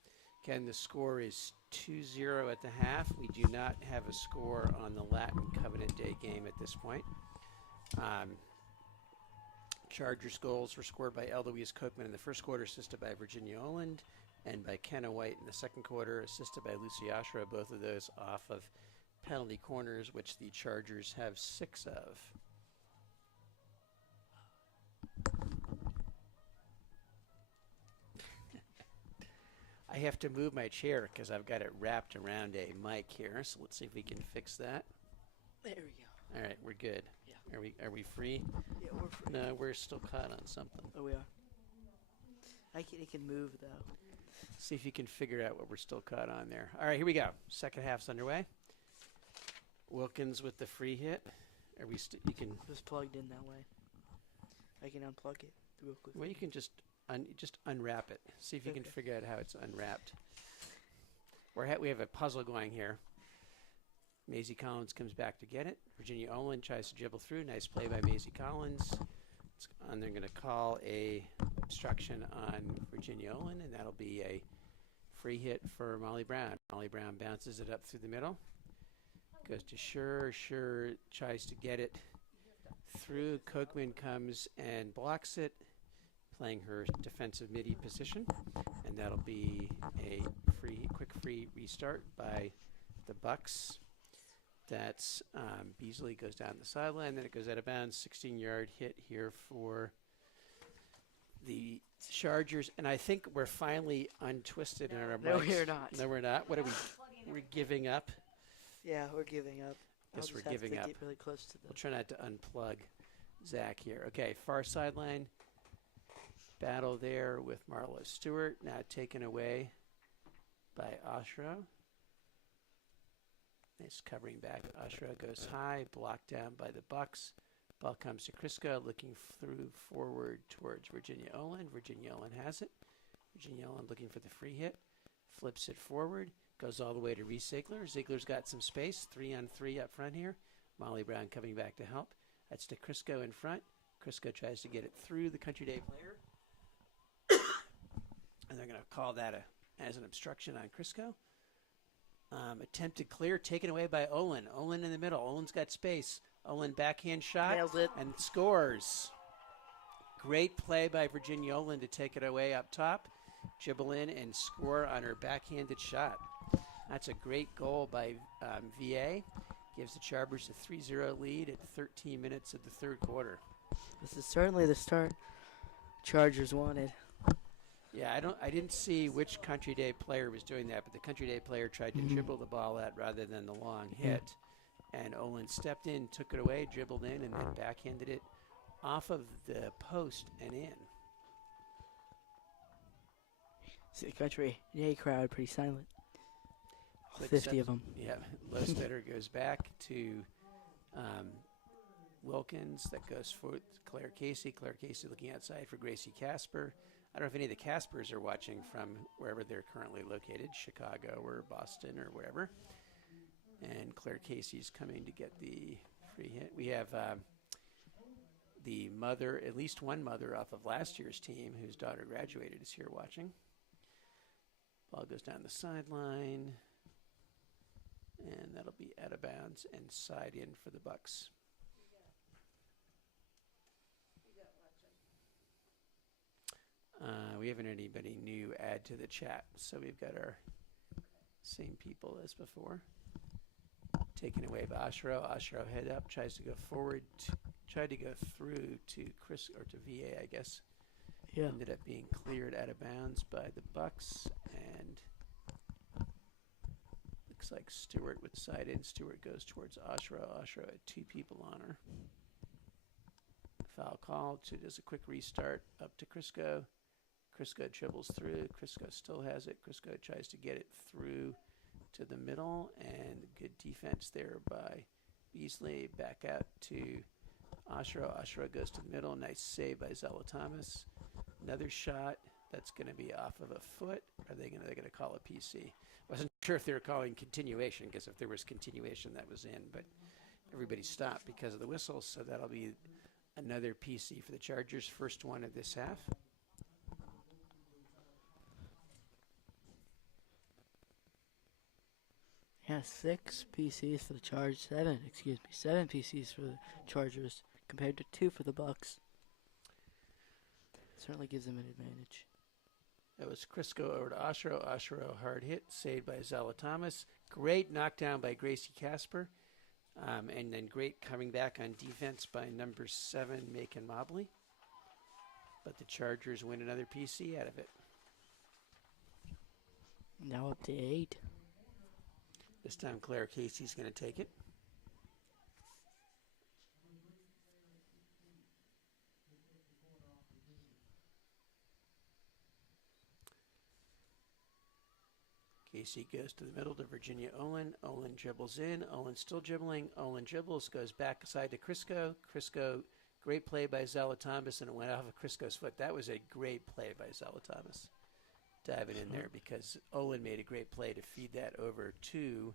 Again, the score is 2-0 at the half. We do not have a score on the Latin Covenant Day game at this point. Chargers goals were scored by Eloise Kochman in the first quarter, assisted by Virginia Oland, and by Kenna White in the second quarter, assisted by Lucy Oshra, both of those off of penalty corners, which the Chargers have 6 of. I have to move my chair because I've got it wrapped around a mic here, so let's see if we can fix that. There we go. All right, we're good. Yeah. Are we free? Yeah, we're free. No, we're still caught on something. Oh, we are. It can move, though. See if you can figure out what we're still caught on there. All right, here we go. Second half's underway. Wilkins with the free hit. Are we? You can. It was plugged in that way. I can unplug it real quick. Well, you can just unwrap it. See if you can Okay. figure out how it's unwrapped. We have a puzzle going here. Maisie Collins comes back to get it. Virginia Olin tries to dribble through. Nice play by Maisie Collins. And they're going to call a obstruction on Virginia Olin, and that'll be a free hit for Molly Brown. Molly Brown bounces it up through the middle. Goes to Sure tries to get it through. Kochman comes and blocks it, playing her defensive midi position, and that'll be a quick free restart by the Bucks. That's Beasley goes down the sideline, then it goes out of bounds. 16-yard hit here for the Chargers, and I think we're finally untwisted in our No, mics. we're not. No, we're not. What are we? We're giving up. Yeah, we're giving up. Guess I'll we're just have giving to up. Get really close to We'll try not to unplug Zach here. Okay, far sideline. Battle there with Marlo Stewart, now taken away by Oshro. Nice covering back. Oshro goes high, blocked down by the Bucks. Ball comes to Crisco, looking through forward towards Virginia Olin. Virginia Olin has it. Virginia Olin looking for the free hit. Flips it forward. Goes all the way to Reese Ziegler. Ziegler's got some space. 3-on-3 up front here. Molly Brown coming back to help. That's to Crisco in front. Crisco tries to get it through the Country Day player. And they're going to call that as an obstruction on Crisco. Attempted clear, taken away by Olin. Olin in the middle. Olin's got space. Olin backhand shot. Nails it. And scores. Great play by Virginia Olin to take it away up top. Dribble in and score on her backhanded shot. That's a great goal by VA. Gives the Chargers a 3-0 lead at 13 minutes of the third quarter. This is certainly the start Chargers wanted. Yeah, I didn't see which Country Day player was doing that, but the Country Day player tried to dribble the ball out rather than the long hit. And Olin stepped in, took it away, dribbled in, and then backhanded it off of the post and in. See the Country Day crowd pretty silent. Quick 50 of them. Yeah, Lostetter goes back to Wilkins. That goes for Claire Casey. Claire Casey looking outside for Gracie Casper. I don't know if any of the Caspers are watching from wherever they're currently located, Chicago or Boston or wherever. And Claire Casey's coming to get the free hit. We have the mother, at least one mother off of last year's team whose daughter graduated is here watching. Ball goes down the sideline. And that'll be out of bounds and side in for the Bucks. We haven't anybody new add to the chat, so we've got our same people as before. Taken away by Oshro. Oshro head up, tries to go forward, tried to go through to Chris or to VA, I guess. Yeah. Ended up being cleared out of bounds by the Bucks, and looks like Stewart with side in. Stewart goes towards Oshro. Oshro had 2 people on her. Foul call. Does a quick restart up to Crisco. Crisco dribbles through. Crisco still has it. Crisco tries to get it through to the middle, and good defense there by Beasley. Back out to Ashro. Ashro goes to the middle. Nice save by Zalatomas. Another shot. That's going to be off of a foot. Are they going to call a PC? Wasn't sure if they were calling continuation, because if there was continuation, that was in. But everybody stopped because of the whistle, so that'll be another PC for the Chargers. First one of this half. Yeah, 6 PCs for the Chargers. 7 PCs for the Chargers compared to 2 for the Bucks. Certainly gives them an advantage. That was Crisco over to Ashro. Ashro hard hit, saved by Zalatomas. Great knockdown by Gracie Casper. And then great coming back on defense by number 7, Macon Mobley. But the Chargers win another PC out of it. Now up to 8. This time Claire Casey's going to take it. Casey goes to the middle to Virginia Olin. Olin dribbles in. Olin still dribbling. Olin dribbles, goes back side to Crisco. Crisco, great play by Zalatomas, and it went off of Crisco's foot. That was a great play by Zalatomas. Diving in there because Olin made a great play to feed that over to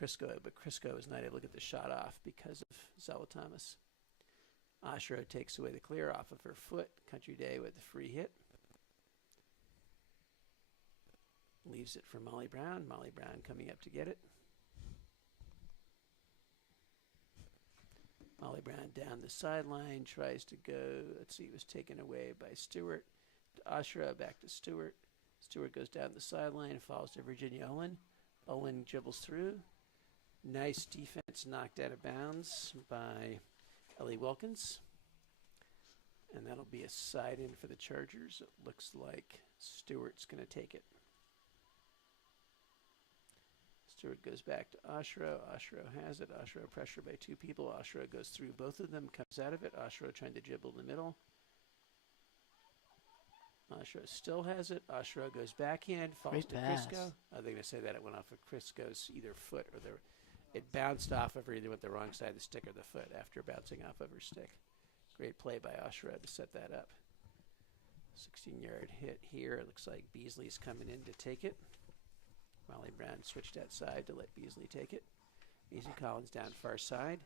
Crisco, but Crisco was not able to get the shot off because of Zalatomas. Ashro takes away the clear off of her foot. Country Day with the free hit. Leaves it for Molly Brown. Molly Brown coming up to get it. Molly Brown down the sideline, tries to go. Let's see, it was taken away by Stewart. To Ashra, back to Stewart. Stewart goes down the sideline and falls to Virginia Olin. Olin dribbles through. Nice defense, knocked out of bounds by Ellie Wilkins. And that'll be a side in for the Chargers. It looks like Stewart's going to take it. Stewart goes back to Ashro. Ashro has it. Ashro pressure by 2 people. Ashro goes through both of them, comes out of it. Ashro trying to dribble in the middle. Ashro still has it. Ashro goes backhand, falls to Crisco. Are they going to say that it went off of Crisco's either foot or it bounced off of her either with the wrong side of the stick or the foot after bouncing off of her stick. Great play by Ashro to set that up. 16-yard hit here. It looks like Beasley's coming in to take it. Molly Brown switched that side to let Beasley take it. Beasley Collins down far side.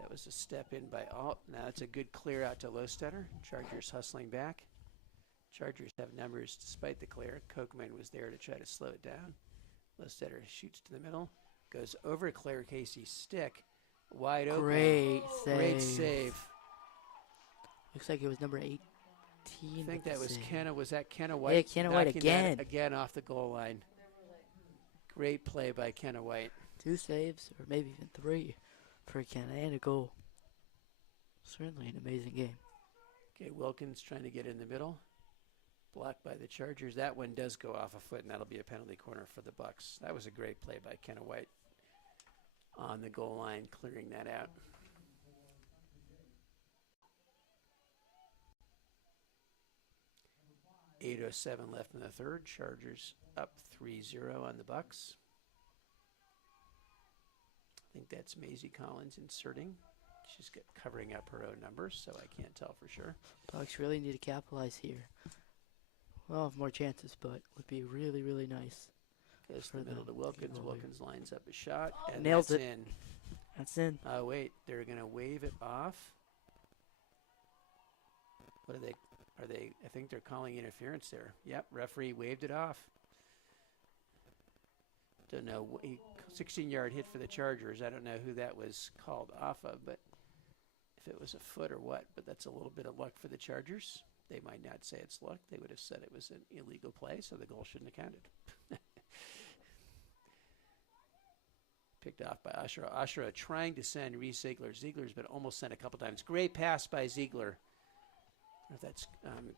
That was a step in by Alt. Now it's a good clear out to Lostetter. Chargers hustling back. Chargers have numbers despite the clear. Kochman was there to try to slow it down. Lostetter shoots to the middle. Goes over Claire Casey's stick. Wide open. Great save. Looks like it was number 18. I think that was Kenna. Was that Kenna White? Yeah, Kenna White again. Again off the goal line. Great play by Kenna White. 2 saves, or maybe even 3 for Kenna, and a goal. Certainly an amazing game. Okay, Wilkins trying to get in the middle. Blocked by the Chargers. That one does go off a foot, and that'll be a penalty corner for the Bucks. That was a great play by Kenna White on the goal line, clearing that out. .807 left in the third. Chargers up 3-0 on the Bucks. I think that's Maisie Collins inserting. She's covering up her own numbers, so I can't tell for sure. Bucks really need to capitalize here. Well, have more chances, but would be really, really nice. Goes to the middle to Wilkins. Wilkins lines up a shot, and nails that's it. in. That's in. Oh, wait. They're going to wave it off. What are they? I think they're calling interference there. Yep, referee waved it off. Don't know. 16-yard hit for the Chargers. I don't know who that was called off of, but if it was a foot or what. But that's a little bit of luck for the Chargers. They might not say it's luck. They would have said it was an illegal play, so the goal shouldn't have counted. Picked off by Ashra. Ashra trying to send Reese Ziegler. Ziegler's been almost sent a couple times. Great pass by Ziegler. I don't know if that's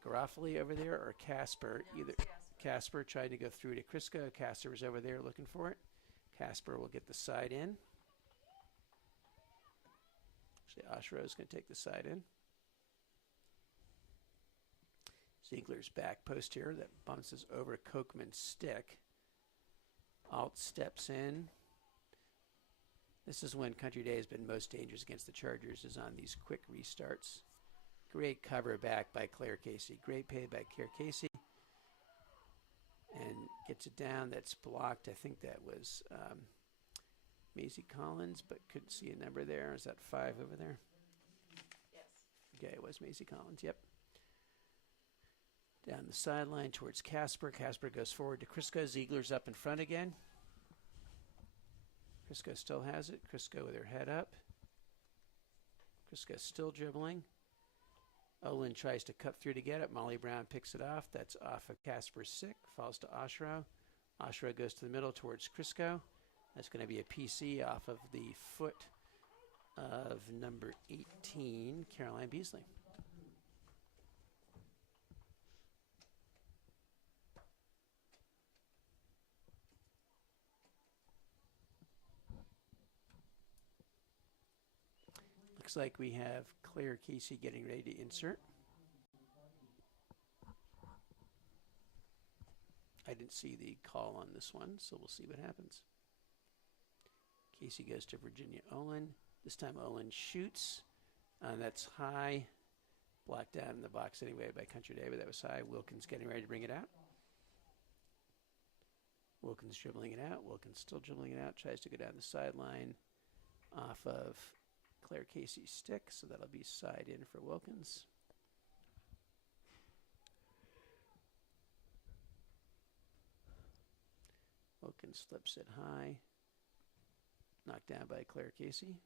Garofoli over there or Casper. Either Casper tried to go through to Crisco. Casper was over there looking for it. Casper will get the side in. Actually, Ashra is going to take the side in. Ziegler's back post here that bounces over Kochman's stick. Alt steps in. This is when Country Day has been most dangerous against the Chargers, is on these quick restarts. Great cover back by Claire Casey. Great pay by Claire Casey. And gets it down. That's blocked. I think that was Maisie Collins, but couldn't see a number there. Is that 5 over there? Yes. Okay, it was Maisie Collins. Yep. Down the sideline towards Casper. Casper goes forward to Crisco. Ziegler's up in front again. Crisco still has it. Crisco with her head up. Crisco still dribbling. Olin tries to cut through to get it. Molly Brown picks it off. That's off of Casper's sick. Falls to Oshro. Oshro goes to the middle towards Crisco. That's going to be a PC off of the foot of number 18, Caroline Beasley. Looks like we have Claire Casey getting ready to insert. I didn't see the call on this one, so we'll see what happens. Casey goes to Virginia Olin. This time Olin shoots. That's high. Blocked down in the box anyway by Country Day, but that was high. Wilkins getting ready to bring it out. Wilkins dribbling it out. Wilkins still dribbling it out. Tries to go down the sideline off of Claire Casey's stick, so that'll be side in for Wilkins. Wilkins flips it high. Knocked down by Claire Casey.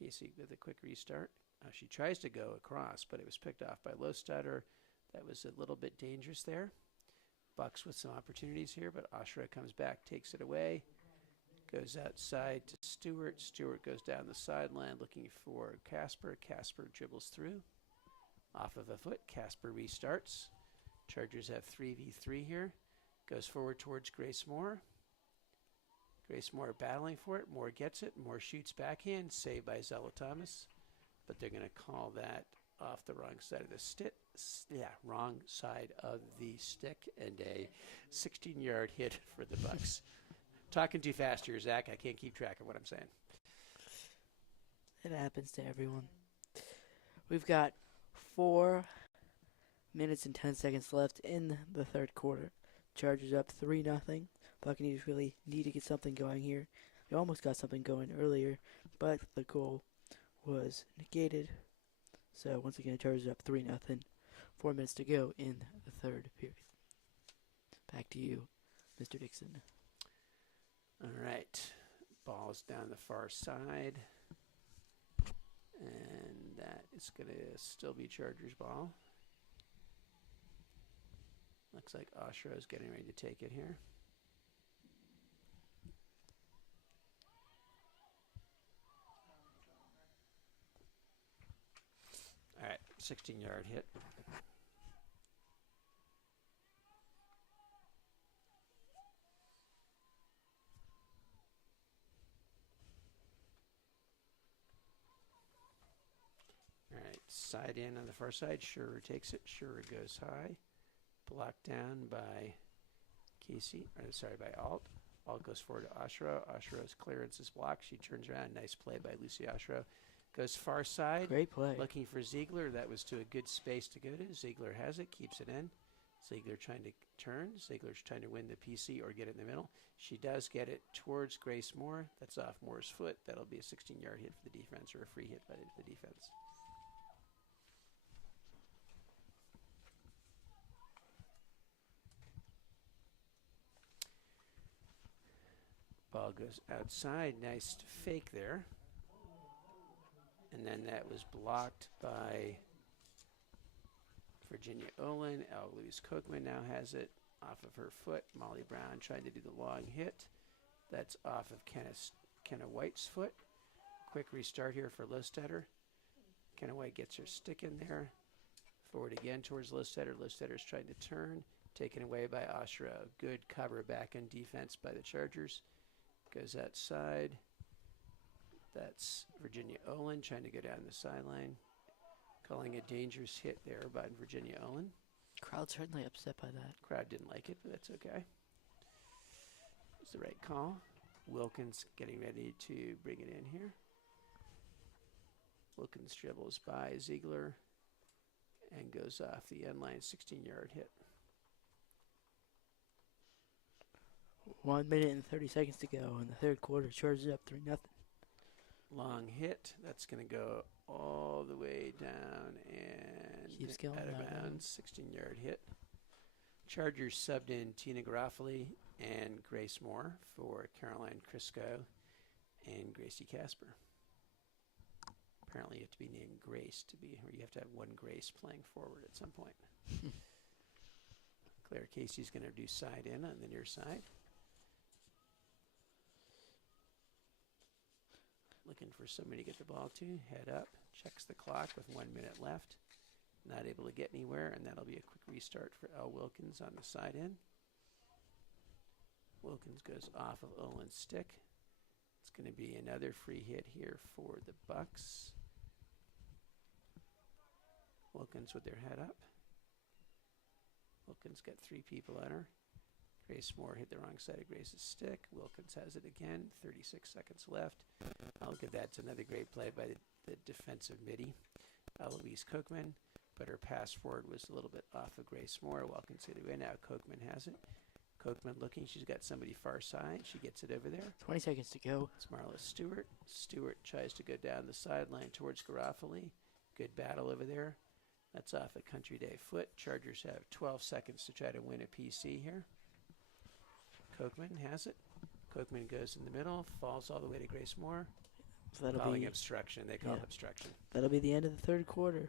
Casey with a quick restart. She tries to go across, but it was picked off by Lostutter. That was a little bit dangerous there. Bucks with some opportunities here, but Oshra comes back, takes it away. Goes outside to Stewart. Stewart goes down the sideline looking for Casper. Casper dribbles through. Off of a foot. Casper restarts. Chargers have 3v3 here. Goes forward towards Grace Moore. Grace Moore battling for it. Moore gets it. Moore shoots backhand. Saved by Zella Thomas. But they're going to call that off the wrong side of the stick. Yeah, wrong side of the stick. And a 16-yard hit for the Bucks. Talking too fast here, Zach. I can't keep track of what I'm saying. It happens to everyone. We've got 4 minutes and 10 seconds left in the third quarter. Chargers up 3-0. Buccaneers really need to get something going here. They almost got something going earlier, but the goal was negated. So once again, Chargers up 3-0. 4 minutes to go in the third period. Back to you, Mr. Dixon. All right. Ball's down the far side. And that is going to still be Chargers ball. Looks like Oshro is getting ready to take it here. All right, 16-yard hit. All right, side in on the far side. Schurer takes it. Schurer goes high. Blocked down by Casey, by Alt. Alt goes forward to Oshro. Oshro's clearance is blocked. She turns around. Nice play by Lucy Oshro. Goes far side. Great play. Looking for Ziegler. That was to a good space to go to. Ziegler has it. Keeps it in. Ziegler trying to turn. Ziegler's trying to win the PC or get it in the middle. She does get it towards Grace Moore. That's off Moore's foot. That'll be a 16-yard hit for the defense or a free hit by the defense. Ball goes outside. Nice fake there. And then that was blocked by Virginia Olin. Louise Kochman now has it off of her foot. Molly Brown trying to do the long hit. That's off of Kenna White's foot. Quick restart here for Lostetter. Kenna White gets her stick in there. Forward again towards Lostetter. Lostetter's trying to turn. Taken away by Oshra. Good cover back in defense by the Chargers. Goes outside. That's Virginia Olin trying to go down the sideline. Calling a dangerous hit there by Virginia Olin. Crowd certainly upset by that. Crowd didn't like it, but that's okay. was the right call. Wilkins getting ready to bring it in here. Wilkins dribbles by Ziegler and goes off the end line, 16-yard hit. 1 minute and 30 seconds to go in the third quarter. Chargers up 3-0. Long hit. That's going to go all the way down and Keeps going out of down. bounds. 16-yard hit. Chargers subbed in Tina Garofoli and Grace Moore for Caroline Crisco and Gracie Casper. Apparently you have to be named Grace to be, or you have to have one Grace playing forward at some point. Claire Casey's going to do side in on the near side. Looking for somebody to get the ball to. Head up. Checks the clock with 1 minute left. Not able to get anywhere, and that'll be a quick restart for L. Wilkins on the side in. Wilkins goes off of Olin's stick. It's going to be another free hit here for the Bucks. Wilkins with their head up. Wilkins got 3 people on her. Grace Moore hit the wrong side of Grace's stick. Wilkins has it again. 36 seconds left. I'll give that to another great play by the defensive midi, Eloise Kochman. But her pass forward was a little bit off of Grace Moore. Wilkins hit it away. Now Kochman has it. Kochman looking. She's got somebody far side. She gets it over there. 20 seconds to go. It's Marla Stewart. Stewart tries to go down the sideline towards Garofoli. Good battle over there. That's off a Country Day foot. Chargers have 12 seconds to try to win a PC here. Kochman has it. Kochman goes in the middle, falls all the way to Grace Moore. So that'll Calling be obstruction. They call it obstruction. that'll be the end of the third quarter.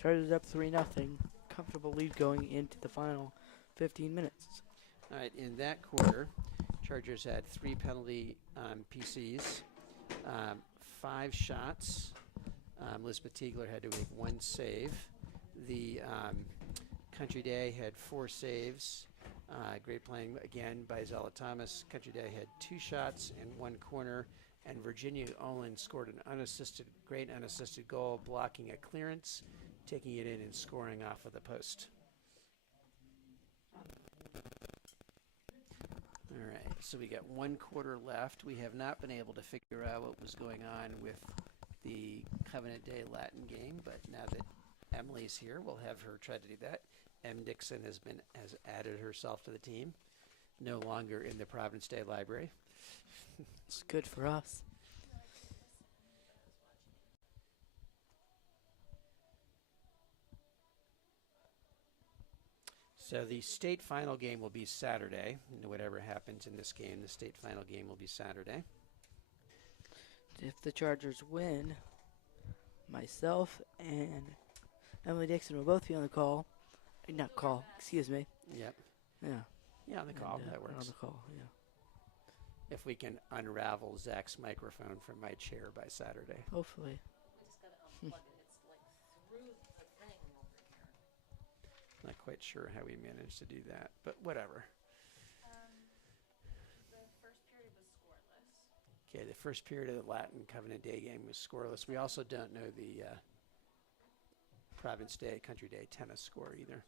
Chargers up 3-0. Comfortable lead going into the final 15 minutes. All right, in that quarter, Chargers had 3 penalty PCs, 5 shots. Lisbeth Tiegler had to make 1 save. The Country Day had 4 saves. Great playing again by Zella Thomas. Country Day had 2 shots and 1 corner. And Virginia Olin scored an great unassisted goal, blocking a clearance, taking it in and scoring off of the post. All right, so we got 1 quarter left. We have not been able to figure out what was going on with the Covenant Day Latin game, but now that Emily's here, we'll have her try to do that. M. Dixon has added herself to the team, no longer in the Providence Day Library. It's good for us. So the state final game will be Saturday. Whatever happens in this game, the state final game will be Saturday. If the Chargers win, myself and Emily Dixon will both be on the call. Not call, excuse me. Yep. Yeah. Yeah, on the call. And, That we're works. on the call, yeah. If we can unravel Zach's microphone from my chair by Saturday. Hopefully. We just gotta unplug it. It's like through the thing over here. Not quite sure how we managed to do that, but whatever. The first period was scoreless. Okay, the first period of the Latin Covenant Day game was scoreless. We also don't know the Providence Day, Country Day tennis score either.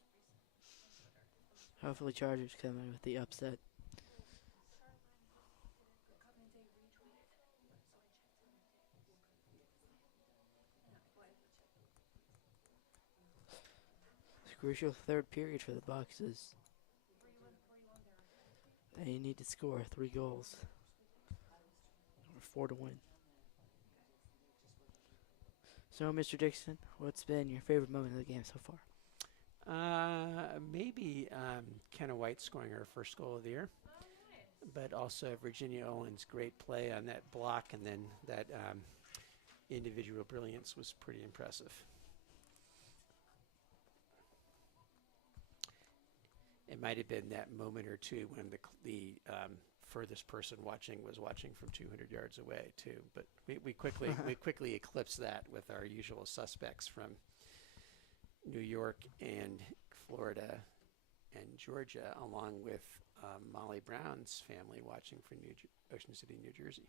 Hopefully Chargers come in with the upset. Crucial third period for the Bucks. They need to score 3 goals or 4 to win. So, Mr. Dixon, what's been your favorite moment of the game so far? Maybe Kenna White scoring her first goal of the year, but also Virginia Olin's great play on that block, and then that individual brilliance was pretty impressive. It might have been that moment or two when the furthest person watching was watching from 200 yards away too. But we quickly eclipsed that with our usual suspects from New York and Florida and Georgia, along with Molly Brown's family watching from Ocean City, New Jersey.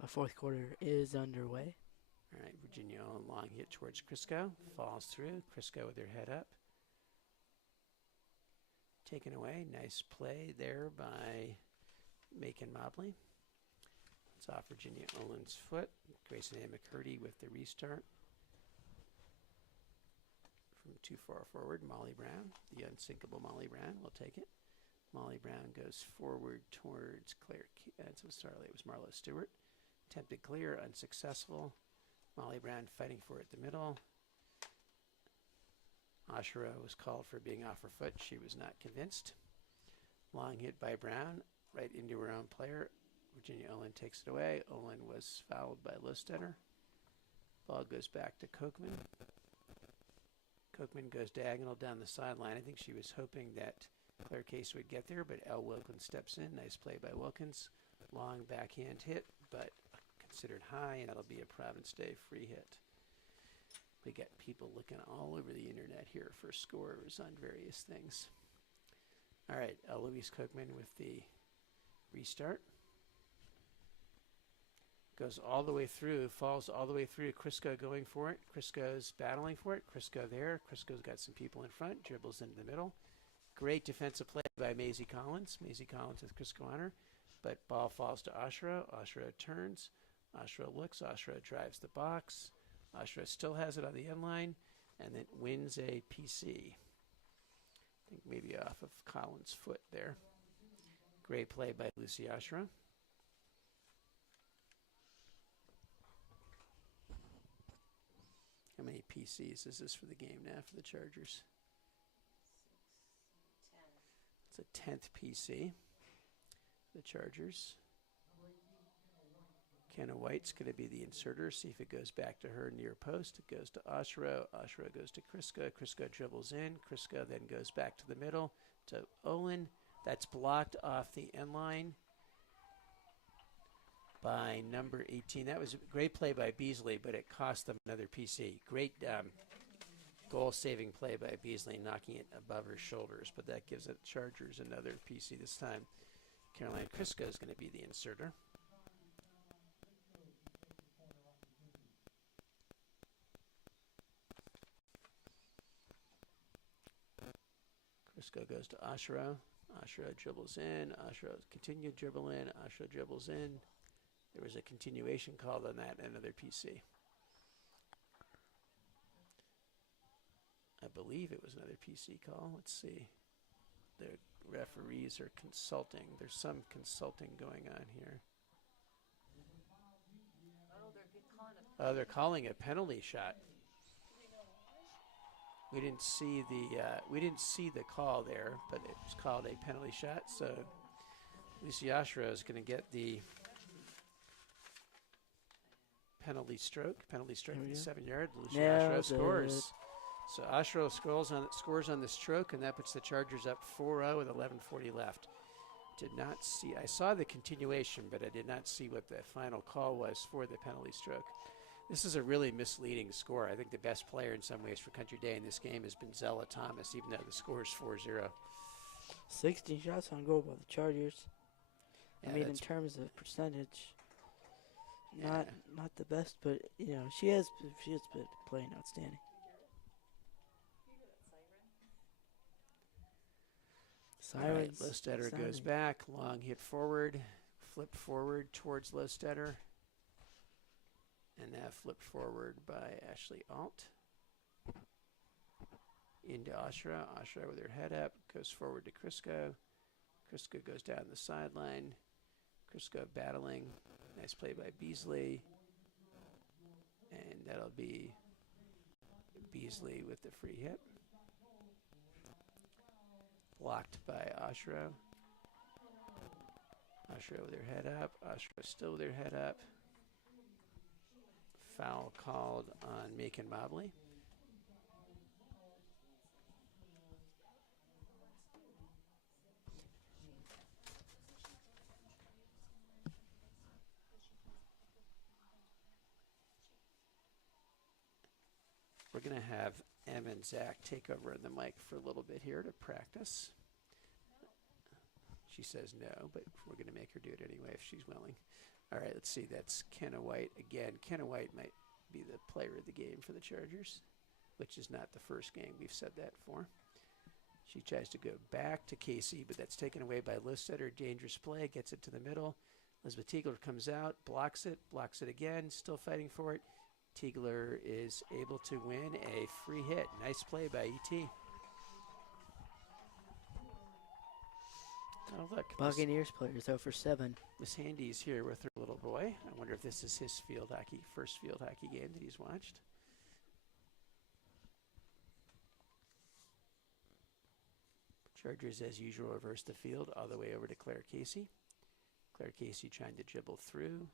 The fourth quarter is underway. All right, Virginia on long hit towards Crisco, falls through. Crisco with her head up. taken away. Nice play there by Macon Mobley. It's off Virginia Olin's foot. Grayson A. McCurdy with the restart. From too far forward, Molly Brown, the unsinkable Molly Brown, will take it. Molly Brown goes forward towards Claire. So sorry, it was Marlo Stewart. Attempted clear, unsuccessful. Molly Brown fighting for it at the middle. Ashura was called for being off her foot. She was not convinced. Long hit by Brown, right into her own player. Virginia Olin takes it away. Olin was fouled by Listetter. Ball goes back to Kochman. Kochman goes diagonal down the sideline. I think she was hoping that Claire Case would get there, but L. Wilkins steps in. Nice play by Wilkins. Long backhand hit, but considered high, and that'll be a Providence Day free hit. We got people looking all over the internet here for scores on various things. All right, Louise Kochman with the restart. Goes all the way through, falls all the way through. Crisco going for it. Crisco's battling for it. Crisco there. Crisco's got some people in front. Dribbles into the middle. Great defensive play by Maisie Collins. Maisie Collins with Crisco on her. But ball falls to Ashura. Ashura turns. Ashura looks. Ashura drives the box. Ashura still has it on the end line. And then wins a PC. I think maybe off of Collins' foot there. Great play by Lucy Ashura. How many PCs is this for the game now for the Chargers? 10. It's a 10th PC. The Chargers. Kenna White's going to be the inserter. See if it goes back to her near post. It goes to Ashura. Ashura goes to Crisco. Crisco dribbles in. Crisco then goes back to the middle to Olin. That's blocked off the end line by number 18. That was a great play by Beasley, but it cost them another PC. Great goal-saving play by Beasley, knocking it above her shoulders, but that gives the Chargers another PC this time. Caroline Crisco is going to be the inserter. Crisco goes to Ashura. Ashura dribbles in. Ashura continued dribble in. Ashura dribbles in. There was a continuation called on that, another PC. I believe it was another PC call. Let's see. The referees are consulting. There's some consulting going on here. Oh, they're calling a penalty shot. We didn't see the call there, but it was called a penalty shot. So Lucy Ashura is going to get the penalty stroke at the 7-yard. Lucy Ashura scores. So Ashura scores on the stroke, and that puts the Chargers up 4-0 with 11:40 left. Did not see. I saw the continuation, but I did not see what the final call was for the penalty stroke. This is a really misleading score. I think the best player in some ways for Country Day in this game has been Zella Thomas, even though the score is 4-0. 16 shots on goal by the Chargers. Yeah, I mean, in terms of percentage, not the best, but she has been playing outstanding. Sirens. Right, Lostetter goes back, long hit forward, flipped forward towards Lostetter, and now flipped forward by Ashley Alt. Into Ashura. Ashura with her head up, goes forward to Crisco. Crisco goes down the sideline. Crisco battling. Nice play by Beasley. And that'll be Beasley with the free hit. Blocked by Ashura. Ashura with her head up. Ashura still with her head up. Foul called on Macon Mobley. We're going to have Em and Zach take over on the mic for a little bit here to practice. She says no, but we're going to make her do it anyway if she's willing. All right, let's see. That's Kenna White again. Kenna White might be the player of the game for the Chargers, which is not the first game. We've said that before. She tries to go back to Casey, but that's taken away by Listetter. Dangerous play, gets it to the middle. Elizabeth Tiegler comes out, blocks it again, still fighting for it. Tiegler is able to win a free hit. Nice play by E.T. Oh, look. Buccaneers players 0 for 7. Miss Handy's here with her little boy. I wonder if this is his first field hockey game that he's watched. Chargers, as usual, reverse the field all the way over to Claire Casey. Claire Casey trying to dribble through.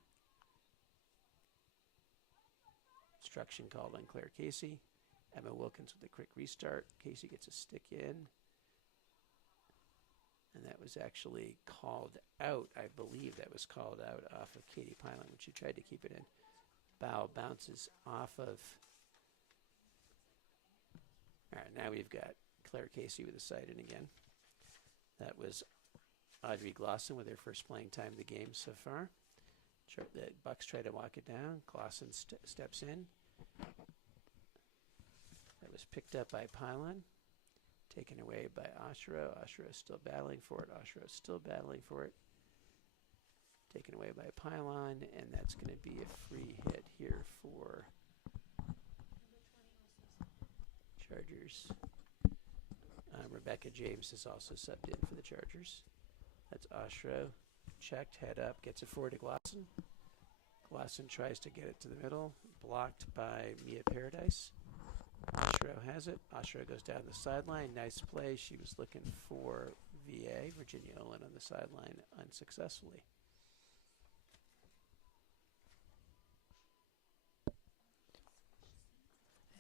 Instruction called on Claire Casey. Emma Wilkins with a quick restart. Casey gets a stick in. And that was actually called out. I believe that was called out off of Katie Pylan when she tried to keep it in. Bow bounces off of. All right, now we've got Claire Casey with a side in again. That was Audrey Glosson with her first playing time of the game so far. The Bucks try to walk it down. Glosson steps in. That was picked up by Pylan. Taken away by Oshiro. Oshiro is still battling for it. Oshiro is still battling for it. Taken away by Pylon, and that's going to be a free hit here for Chargers. Rebecca James is also subbed in for the Chargers. That's Oshiro. Checked, head up, gets it forward to Glosson. Glosson tries to get it to the middle. Blocked by Mia Paradise. Oshiro has it. Oshiro goes down the sideline. Nice play. She was looking for VA. Virginia Olin on the sideline unsuccessfully.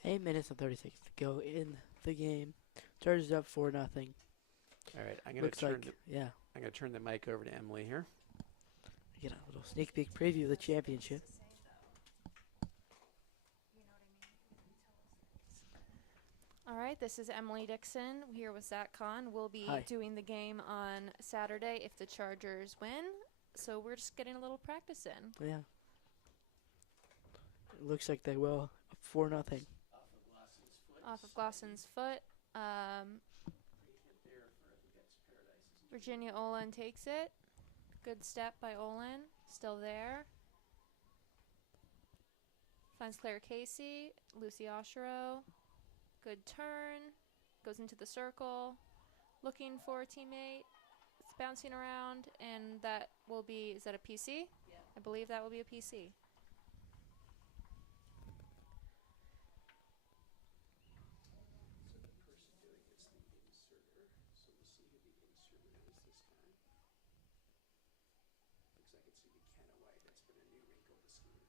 Eight minutes and 30 seconds to go in the game. Chargers up 4-0. All right, I'm going to turn the mic over to Emily here. Get a little sneak peek preview of the championship. All right, this is Emily Dixon here with Zach Kahn. We'll be Hi. doing the game on Saturday if the Chargers win. So we're just getting a little practice in. Yeah. It looks like they will. 4-0. Off of Glosson's foot. Virginia Olin takes it. Good step by Olin. Still there. Finds Claire Casey. Lucy Oshiro. Good turn. Goes into the circle. Looking for a teammate. It's bouncing around. And that will be, is that a PC? Yeah. I believe that will be a PC.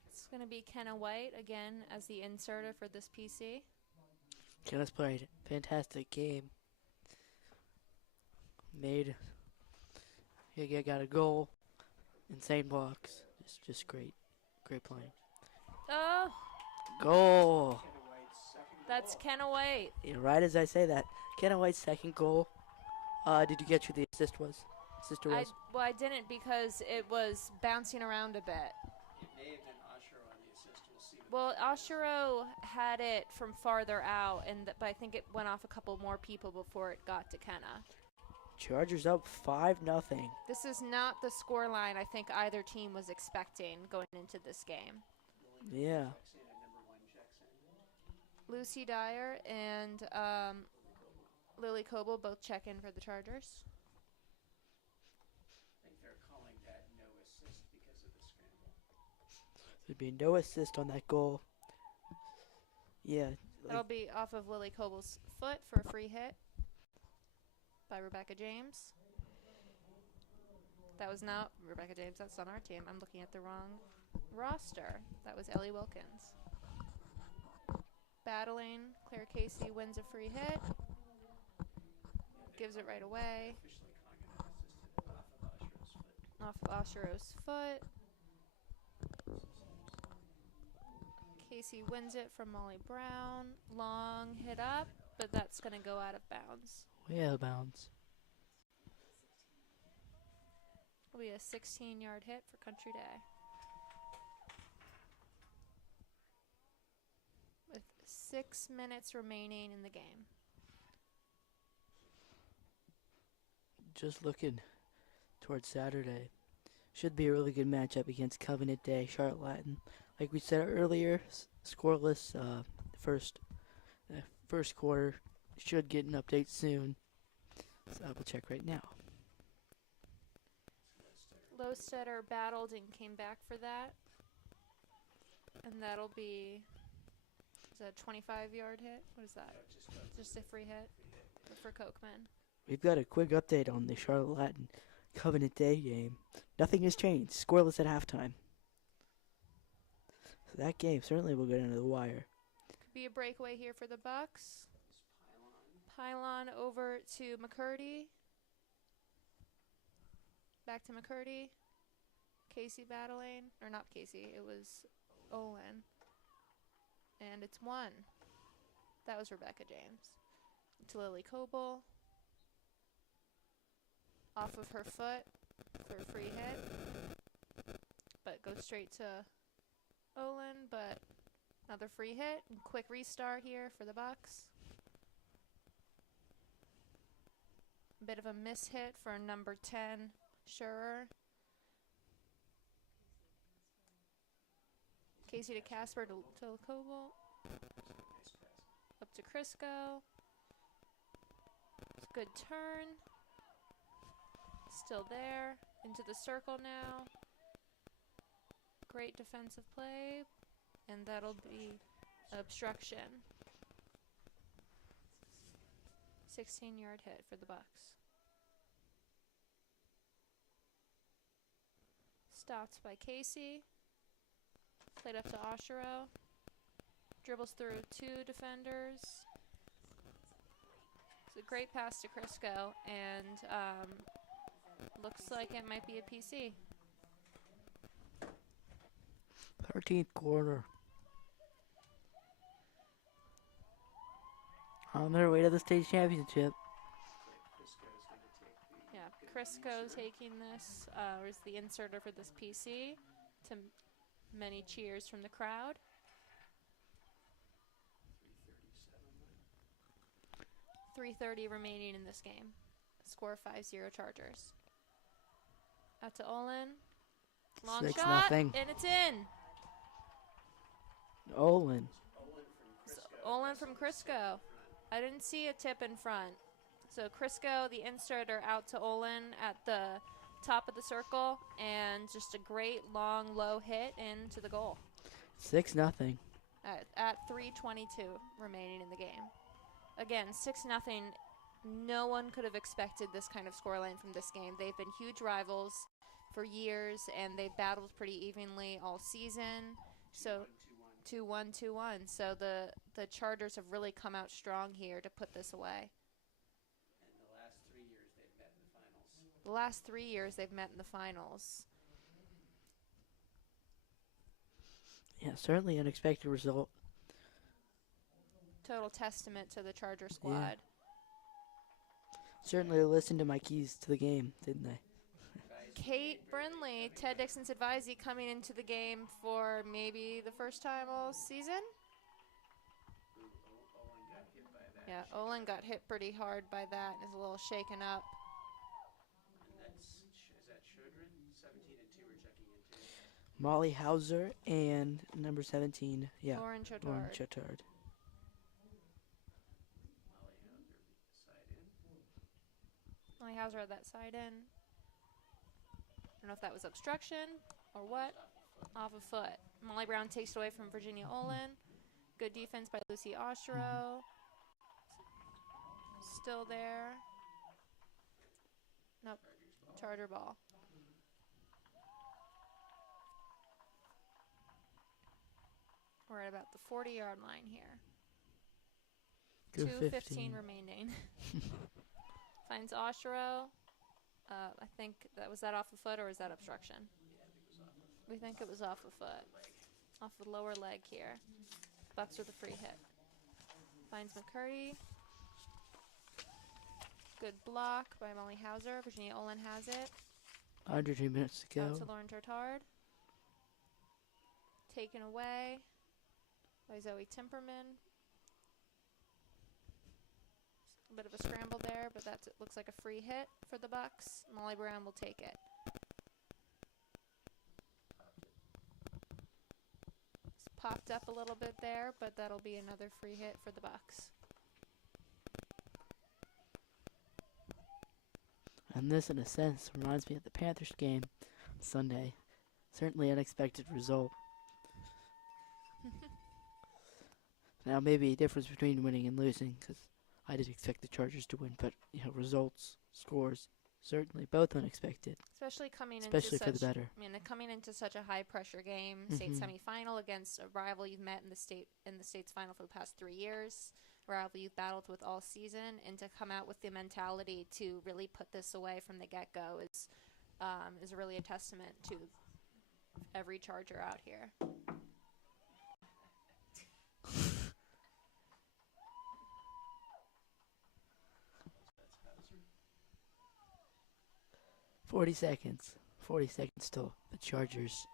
It's going to be Kenna White again as the inserter for this PC. Kenna's played a fantastic game. Got a goal. Insane blocks. Just great. Great playing. Oh, Goal. that's Kenna White. Yeah, right as I say that. Kenna White's second goal. Did you get who the assist was? Well, I didn't because it was bouncing around a bit. It may have been Oshiro on the assist. We'll see. Well, Oshiro had it from farther out, but I think it went off a couple more people before it got to Kenna. Chargers up 5-0. This is not the score line I think either team was expecting going into this game. Yeah. Lucy Dyer and Lily Coble both check in for the Chargers. I think they're calling that no assist because of the scramble. There'd be no assist on that goal. Yeah. That'll be off of Lily Coble's foot for a free hit by Rebecca James. That was not Rebecca James. That's on our team. I'm looking at the wrong roster. That was Ellie Wilkins. Battling. Claire Casey wins a free hit. Gives it right away. Off of Oshiro's foot. Casey wins it from Molly Brown. Long hit up, but that's going to go out of bounds. Way out of bounds. It'll be a 16-yard hit for Country Day. With 6 minutes remaining in the game. just looking towards Saturday. Should be a really good matchup against Covenant Day, Charlotte Latin. Like we said earlier, scoreless first quarter. Should get an update soon. So I will check right now. Lowstetter battled and came back for that. And that'll be, is that a 25-yard hit? What is that? Just a free hit for Kochman. We've got a quick update on the Charlotte Latin Covenant Day game. Nothing has changed. Scoreless at halftime. So that game certainly will get into the wire. Could be a breakaway here for the Bucks. Pylon over to McCurdy. Back to McCurdy. Casey battling. Or not Casey. It was Olin. And it's one. That was Rebecca James. To Lily Coble. Off of her foot for a free hit. But goes straight to Olin. But another free hit. And quick restart here for the Bucks. Bit of a miss hit for number 10, Scherer. Casey to Casper to Coble. Up to Crisco. It's a good turn. Still there. Into the circle now. Great defensive play. And that'll be obstruction. 16-yard hit for the Bucks. Stopped by Casey. Played up to Oshiro. Dribbles through two defenders. It's a great pass to Crisco, and looks like it might be a PC. 13th quarter. On their way to the state championship. Yeah, Crisco taking this, is the inserter for this PC. To many cheers from the crowd. 3:30 remaining in this game. Score 5-0 Chargers. Out to Olin. Long 6-0. shot, and it's in. Olin. Olin from Crisco. I didn't see a tip in front. So Crisco, the inserter, out to Olin at the top of the circle, and just a great long low hit into the goal. 6-0. At 3:22 remaining in the game. Again, 6-0. No one could have expected this kind of scoreline from this game. They've been huge rivals for years, and they've battled pretty evenly all season. So 2-1, 2-1. So the Chargers have really come out strong here to put this away. And the last 3 years they've met in the finals. The last 3 years they've met in the finals. Yeah, certainly unexpected result. Total testament to the Charger squad. Certainly they listened to my keys to the game, didn't they? Kate Brindley, Ted Dixon's advisee, coming into the game for maybe the first time all season. Olin got hit by that. Yeah, Olin got hit pretty hard by that and is a little shaken up. And is that Chodron? 17 and 2 are checking into. Molly Hauser and number 17, Lauren Chotard. Lauren Chotard. Molly Hauser had that side in. I don't know if that was obstruction or what. Off a foot. Molly Brown takes it away from Virginia Olin. Good defense by Lucy Oshiro. Still there. Nope. Charger ball. We're at about the 40-yard line here. 2:15 remaining. Finds Oshiro. I think was that off a foot or is that obstruction? We think it was off a foot. Off the lower leg here. Bucks with a free hit. Finds McCurdy. Good block by Molly Hauser. Virginia Olin has it. Under 2 minutes to go. Out to Lauren Tortard. Taken away by Zoe Timperman. A bit of a scramble there, but it looks like a free hit for the Bucks. Molly Brown will take it. It's popped up a little bit there, but that'll be another free hit for the Bucks. And this, in a sense, reminds me of the Panthers game Sunday. Certainly unexpected result. Now, maybe a difference between winning and losing, because I did expect the Chargers to win, but results, scores, certainly both unexpected. Especially for the better. Coming into such a high pressure game, state semifinal against a rival you've met in the state's final for the past 3 years, a rival you've battled with all season, and to come out with the mentality to really put this away from the get-go is really a testament to every Charger out here. 40 seconds. 40 seconds till the Chargers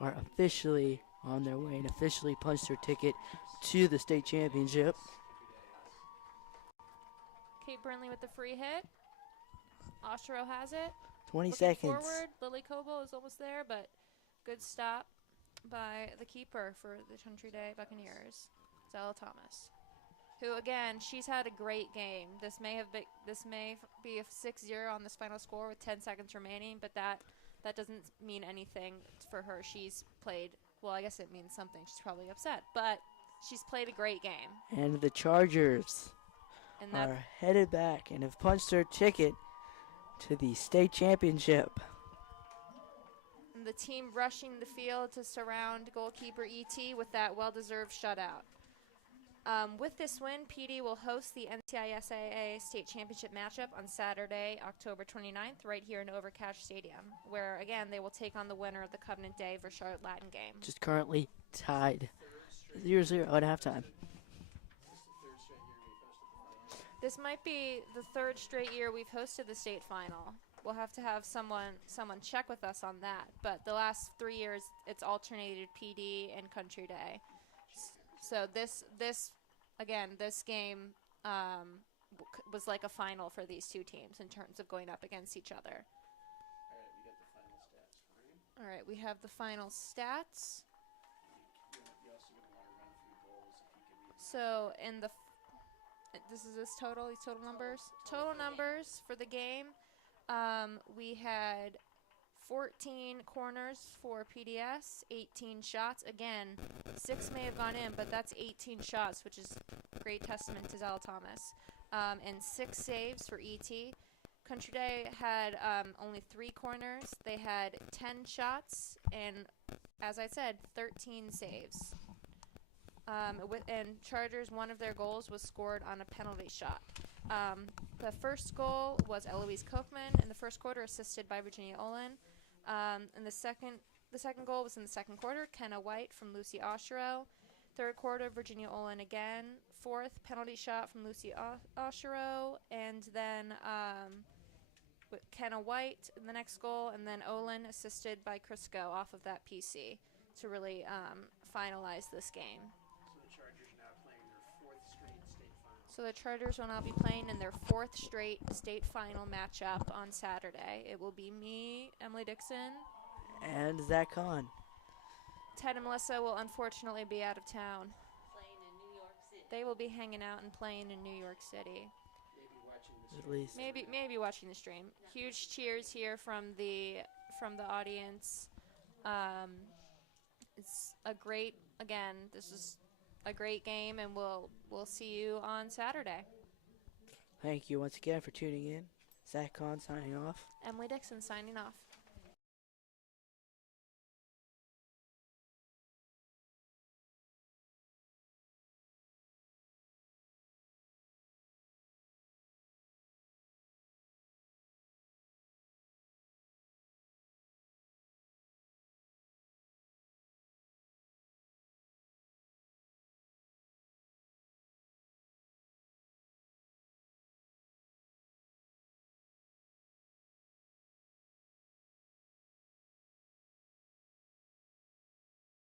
are officially on their way and officially punched their ticket to the state championship. Kate Burnley with the free hit. Oshiro has it. 20 Looking seconds. forward. Lily Coble is almost there, but good stop by the keeper for the Country Day Buccaneers, Zella Thomas, who again, she's had a great game. This may be a 6-0 on this final score with 10 seconds remaining, but that doesn't mean anything for her. She's played, well, I guess it means something. She's probably upset, but she's played a great game. And the Chargers are headed back and have punched their ticket to the state championship. And the team rushing the field to surround goalkeeper E.T. with that well-deserved shutout. With this win, PD will host the NCISAA state championship matchup on Saturday, October 29th, right here in Overcash Stadium, where, again, they will take on the winner of the Covenant Day for Charlotte Latin game. Just currently tied 0-0 at halftime. This might be the third straight year we've hosted the state final. We'll have to have someone check with us on that. But the last 3 years, it's alternated PD and Country Day. So this game was like a final for these two teams in terms of going up against each other. All right, we have the final stats. So these total numbers. Total numbers for the game. We had 14 corners for PDS, 18 shots. Again, 6 may have gone in, but that's 18 shots, which is a great testament to Zella Thomas. And 6 saves for ET. Country Day had only 3 corners. They had 10 shots, and as I said, 13 saves. And Chargers, one of their goals was scored on a penalty shot. The first goal was Eloise Kochman in the first quarter, assisted by Virginia Olin. And the second goal was in the second quarter, Kenna White from Lucy Oshiro. Third quarter, Virginia Olin again. Fourth, penalty shot from Lucy Oshiro. And then with Kenna White in the next goal, and then Olin assisted by Crisco off of that PC to really finalize this game. So the Chargers will now be playing in their 4th straight state final matchup on Saturday. It will be me, Emily Dixon, and Zach Kahn. Ted and Melissa will unfortunately be out of town. Playing in New York City. They will be hanging out and playing in New York City. At least. Maybe watching the stream. Huge cheers here from the audience. It's a great, again, this is a great game, and we'll see you on Saturday. Thank you once again for tuning in. Zach Kahn signing off. Emily Dixon signing off.